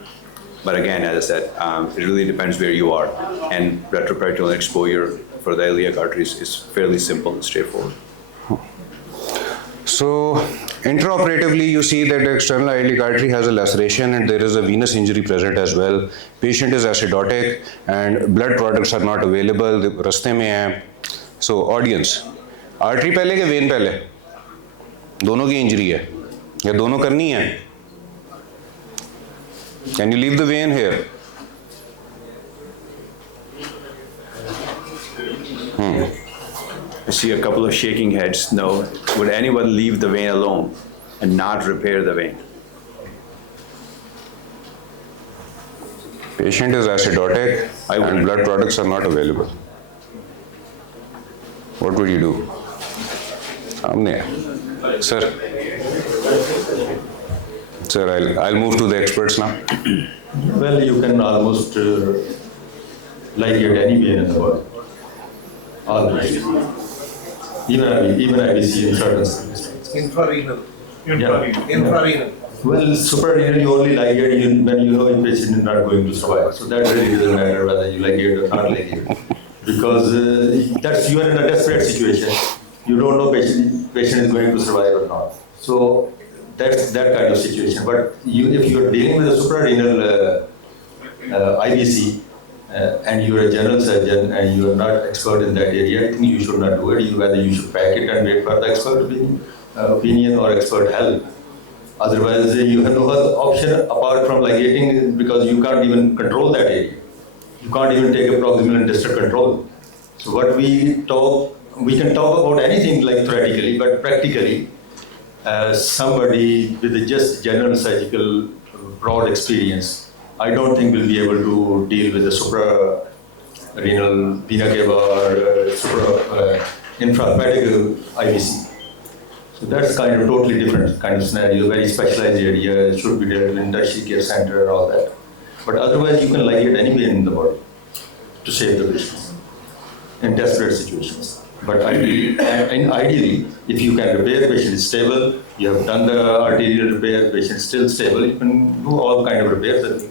But again, as I said, it really depends where you are. And retroperitoneal exposure for the iliac arteries is fairly simple and straightforward. So intraoperatively, you see that the external iliac artery has a laceration and there is a venous injury present as well. Patient is acidotic and blood products are not available. रास्ते में है. So audience, artery पहले के vein पहले? दोनों की injury है या दोनों करनी है? Can you leave the vein here? I see a couple of shaking heads. No. Would anyone leave the vein alone and not repair the vein? Patient is acidotic and blood products are not available. What would you do? Sir. Sir, I'll move to the experts now. Well, you can almost ligate any vein in the body. Always. Even IVC in certain circumstances. Infrarenal. Yeah. Infrarenal. Well, suprarenal you only ligate when you know a patient is not going to survive. So that really doesn't matter whether you ligate or not ligate. Because you are in a desperate situation You don't know patient is going to survive or not. So that's that kind of situation. But if you're dealing with a suprarenal IBC and you're a general surgeon and you're not expert in that area, I think you should not do it. Whether you should pack it and wait for the expert opinion or expert help. Otherwise, you have no other option apart from ligating because you can't even control that area. You can't even take a proximal and distal control. So what we can talk about anything like theoretically, but practically, somebody with just general surgical broad experience, I don't think will be able to deal with the suprarenal vena cava or infrahepatic IBC. So that's kind of totally different kind of scenario, very specialized area, should be dealt in tertiary care center and all that. But otherwise, you can ligate anywhere in the body to save the patients in desperate situations. But ideally, if you can repair, patient is stable, you have done the arterial repair, patient is still stable, you can do all kind of repairs.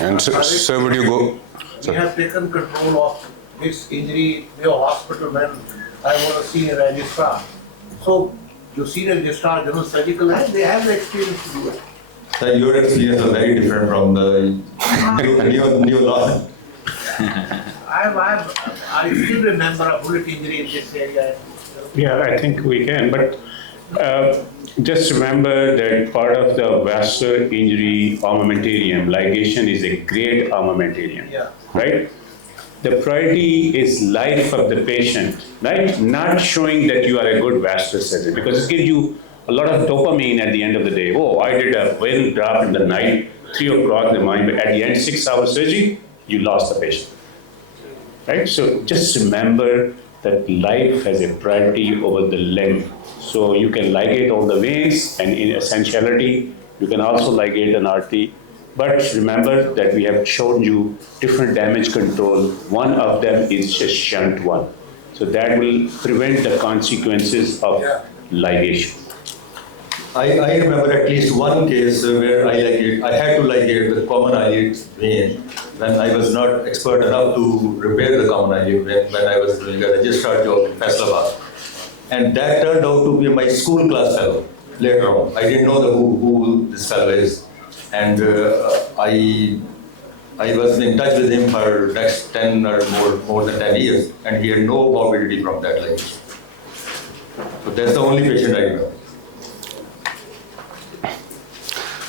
And sir, would you go? We have taken control of this injury in your hospital when I was a senior registrar. So, your senior registrar, general surgical, and they have the experience to do it. So your experience is very different from the new law. I still remember a bullet injury in this area. Yeah, I think we can, but just remember that part of the vascular injury armamentarium, ligation is a great armamentarium, Yeah. right? The priority is life of the patient, right? Not showing that you are a good vascular surgeon, because it gives you a lot of dopamine at the end of the day. Oh, I did a well draft in the night, 3 o'clock in the morning, but at the end, 6-hour surgery, you lost the patient, right? So just remember that life has a priority over the limb. So you can ligate all the veins, and in essentiality, you can also ligate an artery. But remember that we have shown you different damage control. One of them is just shunt one. So that will prevent the consequences of ligation. I remember at least one case where I had to ligate the common eyelid vein when I was not expert enough to repair the common eyelid vein when I was doing a registrar job in Faisalabad. And that turned out to be my school class fellow later on. I didn't know who this fellow is. And I was in touch with him for next 10 or more than 10 years, and he had no morbidity from that ligation. So that's the only patient I remember.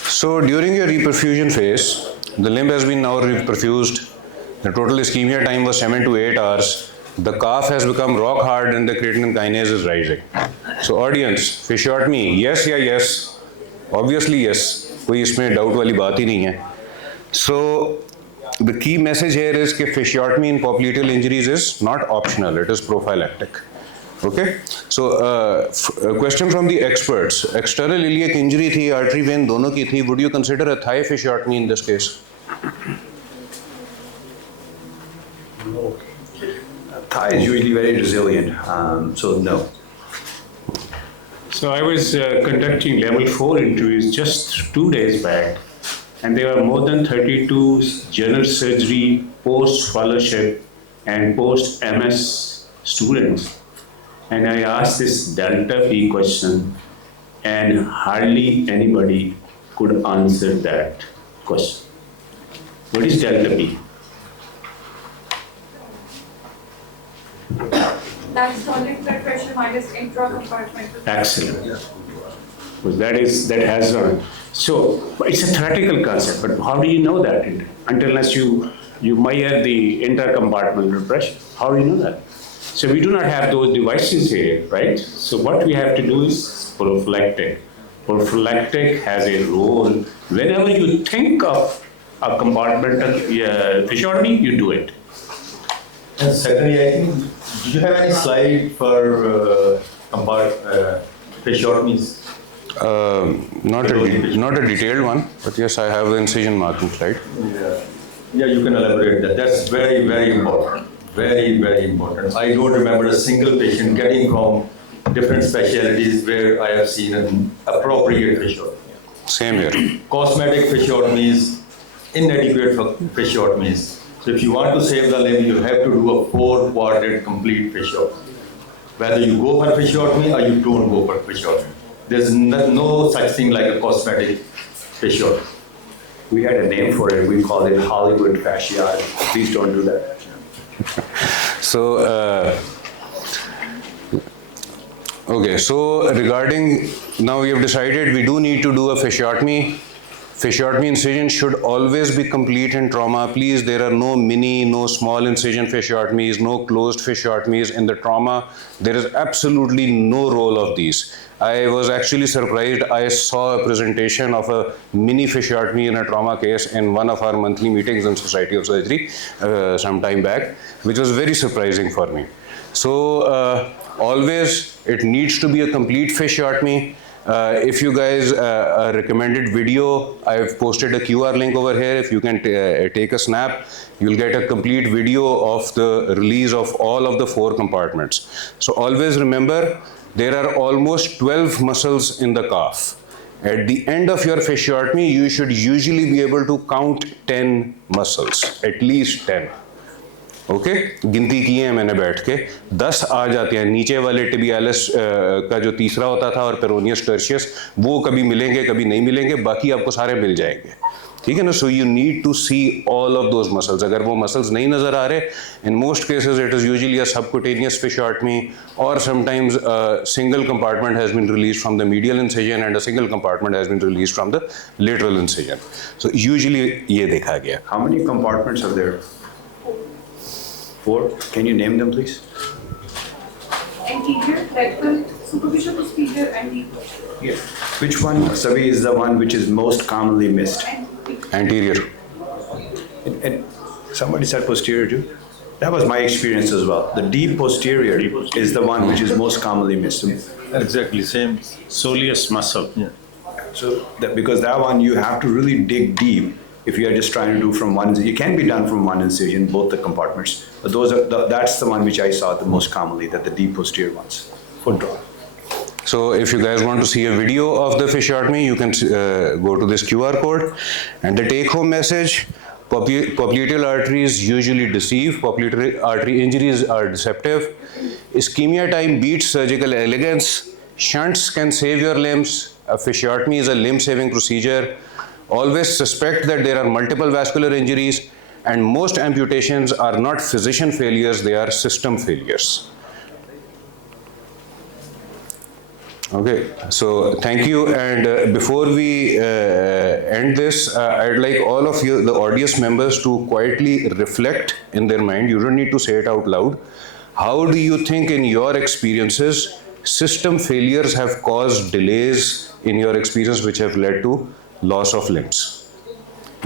So during your reperfusion phase, the limb has been now reperfused. The total ischemia time was 7 to 8 hours. The calf has become rock hard and the creatinine kinase is rising. So audience, fasciotomy, yes या yes? Obviously yes. कोई इसमें doubt वाली बात ही नहीं है. So the key message here is that fasciotomy in popliteal injuries is not optional, it is prophylactic. Okay, so a question from the experts. External iliac injury थी, artery vein दोनों की थी. Would you consider a thigh fasciotomy in this case? No. Thigh is usually very resilient, so no. So I was conducting level 4 interviews just 2 days back, and there were more than 32 general surgery post-fellowship and post-MS students. And I asked this delta P question, and hardly anybody could answer that question. What is delta P? That's the only blood pressure minus intracompartmental. Excellent. Because that has not. So it's a theoretical concept, but how do you know that unless you measure the intercompartmental pressure? How do you know that? So we do not have those devices here, right? So what we have to do is prophylactic. Prophylactic has a role. Whenever you think of a compartmental fasciotomy, you do it. And secondly, I think, do you have any slide for fasciotomies? Not a detailed one, but yes, I have the incision marking slide. Yeah, you can elaborate that. That's very, very important. Very, very important. I don't remember a single patient getting from different specialties where I have seen an appropriate fasciotomy. Same here. Cosmetic fasciotomies, inadequate fasciotomies. So if you want to save the limb, you have to do a 4-quadrant complete fasciotomy. whether you go for fasciotomy or you don't go for fasciotomy. There's no such thing like a cosmetic fasciotomy. We had a name for it. We called it Hollywood fasciitis. Please don't do that. So, okay, so regarding, now we have decided we do need to do a fasciotomy. Fasciotomy incision should always be complete in trauma. Please, there are no mini, no small incision fasciotomies, no closed fasciotomies in the trauma. There is absolutely no role of these. I was actually surprised. I saw a presentation of a mini fasciotomy in a trauma case in one of our monthly meetings in Society of Surgery some time back, which was very surprising for me. So always it needs to be a complete fasciotomy. If you guys a recommended video, I've posted a QR link over here. If you can take a snap, you'll get a complete video of the release of all of the 4 compartments. So always remember, there are almost 12 muscles in the calf. At the end of your fasciotomy, you should usually be able to count 10 muscles, at least 10. Okay गिनती की है मैंने बैठ के 10 आ जाते हैं नीचे वाले टिबियालिस का जो तीसरा होता था और पेरोनियस टर्शियस वो कभी मिलेंगे कभी नहीं मिलेंगे बाकी आपको सारे मिल जाएंगे ठीक है ना so you need to see all of those muscles अगर वो मसल्स नहीं नजर आ रहे in most cases it is usually a subcutaneous fasciotomy और sometimes single compartment has been released from the medial incision and a single compartment has been released from the lateral incision so usually ये देखा गया. How many compartments are there? 4. Can you name them, please? Anterior, lateral, superficial posterior, and deep. Yes. Which one, Sabih, is the one which is most commonly missed? Anterior. And somebody said posterior too? That was my experience as well. The deep posterior is the one which is most commonly missed. Exactly, same. Soleus muscle. Yeah. So, because that one you have to really dig deep if you are just trying to do from one incision. It can be done from one incision, both the compartments. But that's the one which I saw the most commonly, that the deep posterior ones. For draw. So if you guys want to see a video of the fasciotomy, you can go to this QR code. And the take-home message, popliteal arteries usually deceive, popliteal artery injuries are deceptive. Ischemia time beats surgical elegance. Shunts can save your limbs. A fasciotomy is a limb-saving procedure. Always suspect that there are multiple vascular injuries and most amputations are not physician failures, they are system failures. Okay, so thank you and before we end this, I'd like all of you, the audience members to quietly reflect in their mind, you don't need to say it out loud. How do you think in your experiences, system failures have caused delays in your experience which have led to loss of limbs?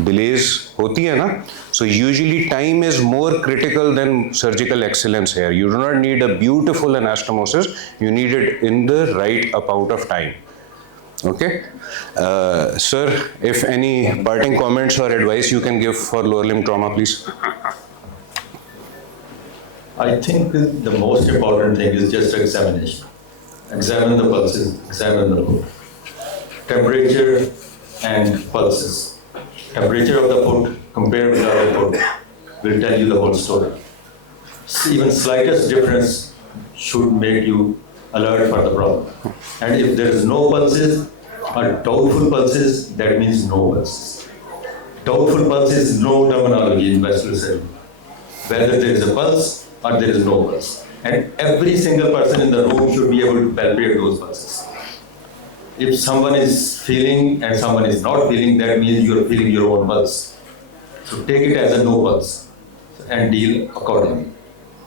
Delays होती है ना? So usually time is more critical than surgical excellence here. You do not need a beautiful anastomosis. You need it in the right amount of time. Okay? Sir, if any parting comments or advice you can give for lower limb trauma, please. I think the most important thing is just examination. Examine the pulses, examine the foot. Temperature and pulses. Temperature of the foot compared with the other foot will tell you the whole story. Even slightest difference should make you alert for the problem. And if there is no pulses or doubtful pulses, that means no pulses. Doubtful pulse is no terminology in vascular surgery. Whether there is a pulse or there is no pulse. And every single person in the room should be able to palpate those pulses. If someone is feeling and someone is not feeling, that means you are feeling your own pulse. So take it as a no pulse and deal accordingly.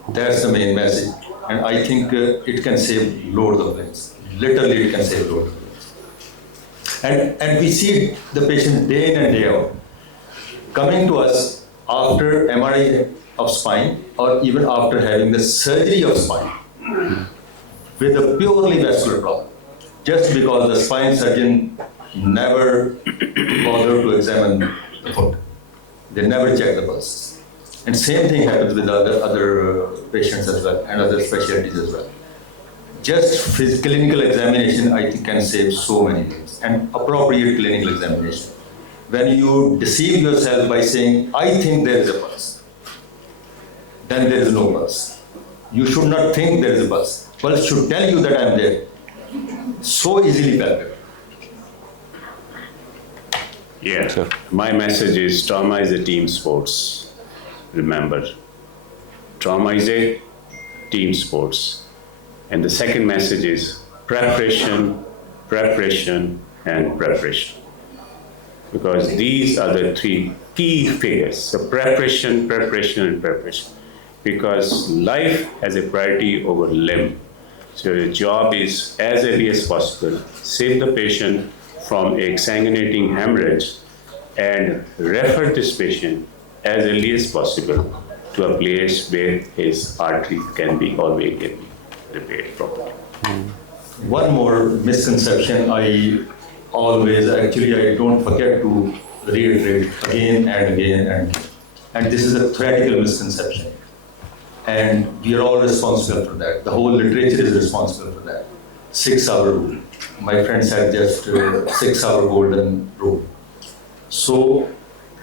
That's the main message. And I think it can save loads of lives. Literally, it can save loads of lives. And we see the patient day in and day out coming to us after MRI of spine or even after having the surgery of spine with a purely vascular problem. Just because the spine surgeon never bothered to examine the foot. They never check the pulses. And same thing happens with other patients as well and other specialties as well. Just clinical examination, I think, can save so many lives. And appropriate clinical examination. When you deceive yourself by saying, I think there is a pulse, then there is no pulse. You should not think there is a pulse. Pulse should tell you that I'm there. So easily palpable. Yeah, sir. My message is trauma is a team sports. Remember, trauma is a team sports. And the second message is preparation, preparation, and preparation. Because these are the three key figures. So preparation, preparation, and preparation. Because life has a priority over limb. So your job is, as early as possible, save the patient from a sanguinating hemorrhage and refer this patient as early as possible to a place where his artery can be or vein can be repaired properly. One more misconception I don't forget to reiterate again and again and again. And this is a theoretical misconception. And we are all responsible for that. The whole literature is responsible for that. 6-hour rule. My friend said just 6-hour golden rule. So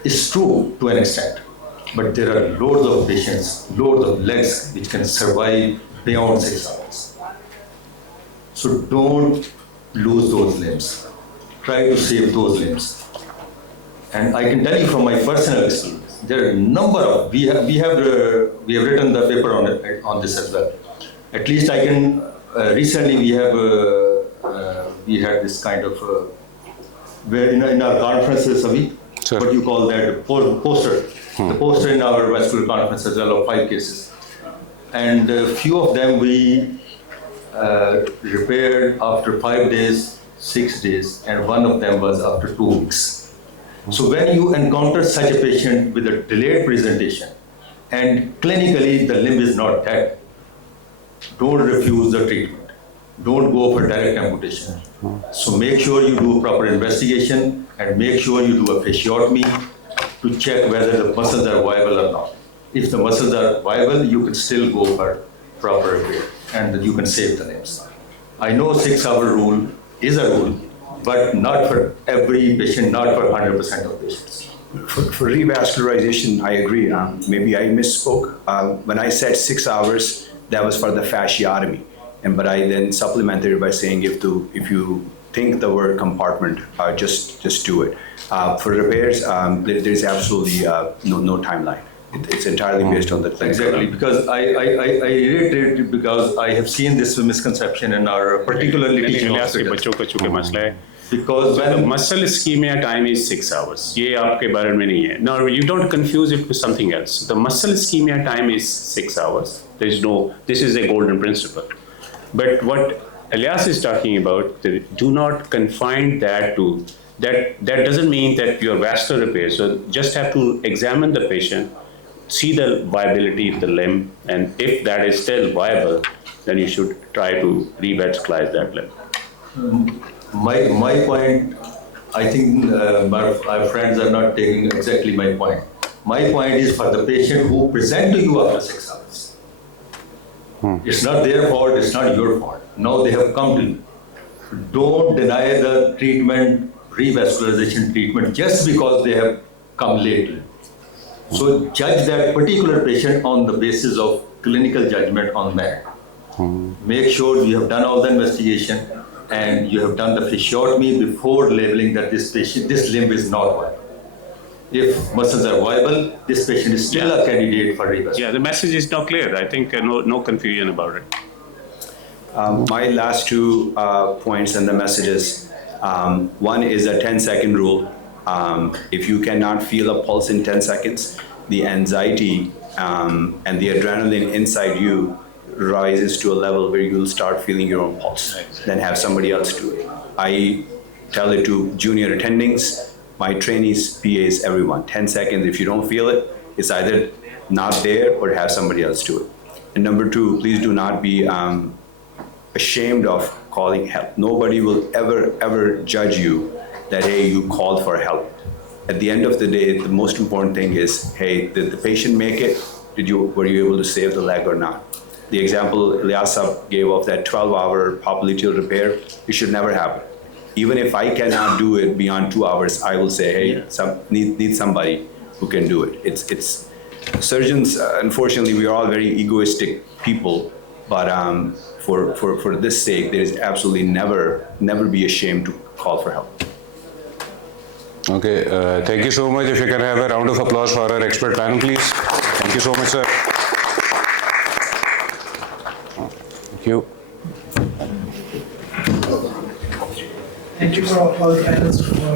it's true to an extent, but there are loads of patients, loads of legs which can survive beyond 6 hours. So don't lose those limbs. Try to save those limbs. And I can tell you from my personal experience, there are a number of, we have written the paper on this as well. At least I can, recently we had this kind of, where in our conferences, Sabih, what you call that, poster. The poster in our vascular conference as well of 5 cases. And a few of them we repaired after 5 days, 6 days, and one of them was after 2 weeks. So when you encounter such a patient with a delayed presentation and clinically the limb is not dead, don't refuse the treatment. Don't go for direct amputation. So make sure you do proper investigation and make sure you do a fasciotomy to check whether the muscles are viable or not. If the muscles are viable, you can still go for proper repair and you can save the limbs. I know 6-hour rule is a rule, but not for every patient, not for 100% of patients. For revascularization, I agree. Maybe I misspoke. When I said 6 hours, that was for the fasciotomy. But I then supplemented it by saying if you think the word compartment, just do it. For repairs, there's absolutely no timeline. It's entirely based on the clinical. Exactly, because I reiterate it because I have seen this misconception in our particularly teaching hospitals. Because when the muscle ischemia time is 6 hours, ये आपके बारे में नहीं है. Now you don't confuse it with something else. The muscle ischemia time is 6 hours. This is a golden principle. But what Elias is talking about, do not confine that to, that doesn't mean that your vascular repair. So just have to examine the patient, see the viability of the limb, and if that is still viable, then you should try to revascularize that limb. My point, I think my friends are not taking exactly my point. My point is for the patient who present to you after 6 hours. It's not their fault, it's not your fault. Now they have come to you. Don't deny the treatment, revascularization treatment, just because they have come late. So judge that particular patient on the basis of clinical judgment on merit. Make sure you have done all the investigation and you have done the fasciotomy before labeling that this limb is not viable. If muscles are viable, this patient is still a candidate for revascularization. Yeah, the message is now clear. I think no confusion about it. My last 2 points and the messages. One is a 10-second rule. If you cannot feel a pulse in 10 seconds, the anxiety and the adrenaline inside you rises to a level where you'll start feeling your own pulse. Then have somebody else do it. I tell it to junior attendings, my trainees, PAs, everyone. 10 seconds, if you don't feel it, it's either not there or have somebody else do it. And number 2, please do not be ashamed of calling help. Nobody will ever judge you that, hey, you called for help. At the end of the day, the most important thing is, hey, did the patient make it? Were you able to save the leg or not? The example Elias gave of that 12-hour popliteal repair, it should never happen. Even if I cannot do it beyond 2 hours, I will say, hey, need somebody who can do it. surgeons, unfortunately, we are all very egoistic people, but for this sake, there is absolutely never be ashamed to call for help. Okay, thank you so much. If you can have a round of applause for our expert panel, please. Thank you so much, sir. Thank you. Thank you for all the panels.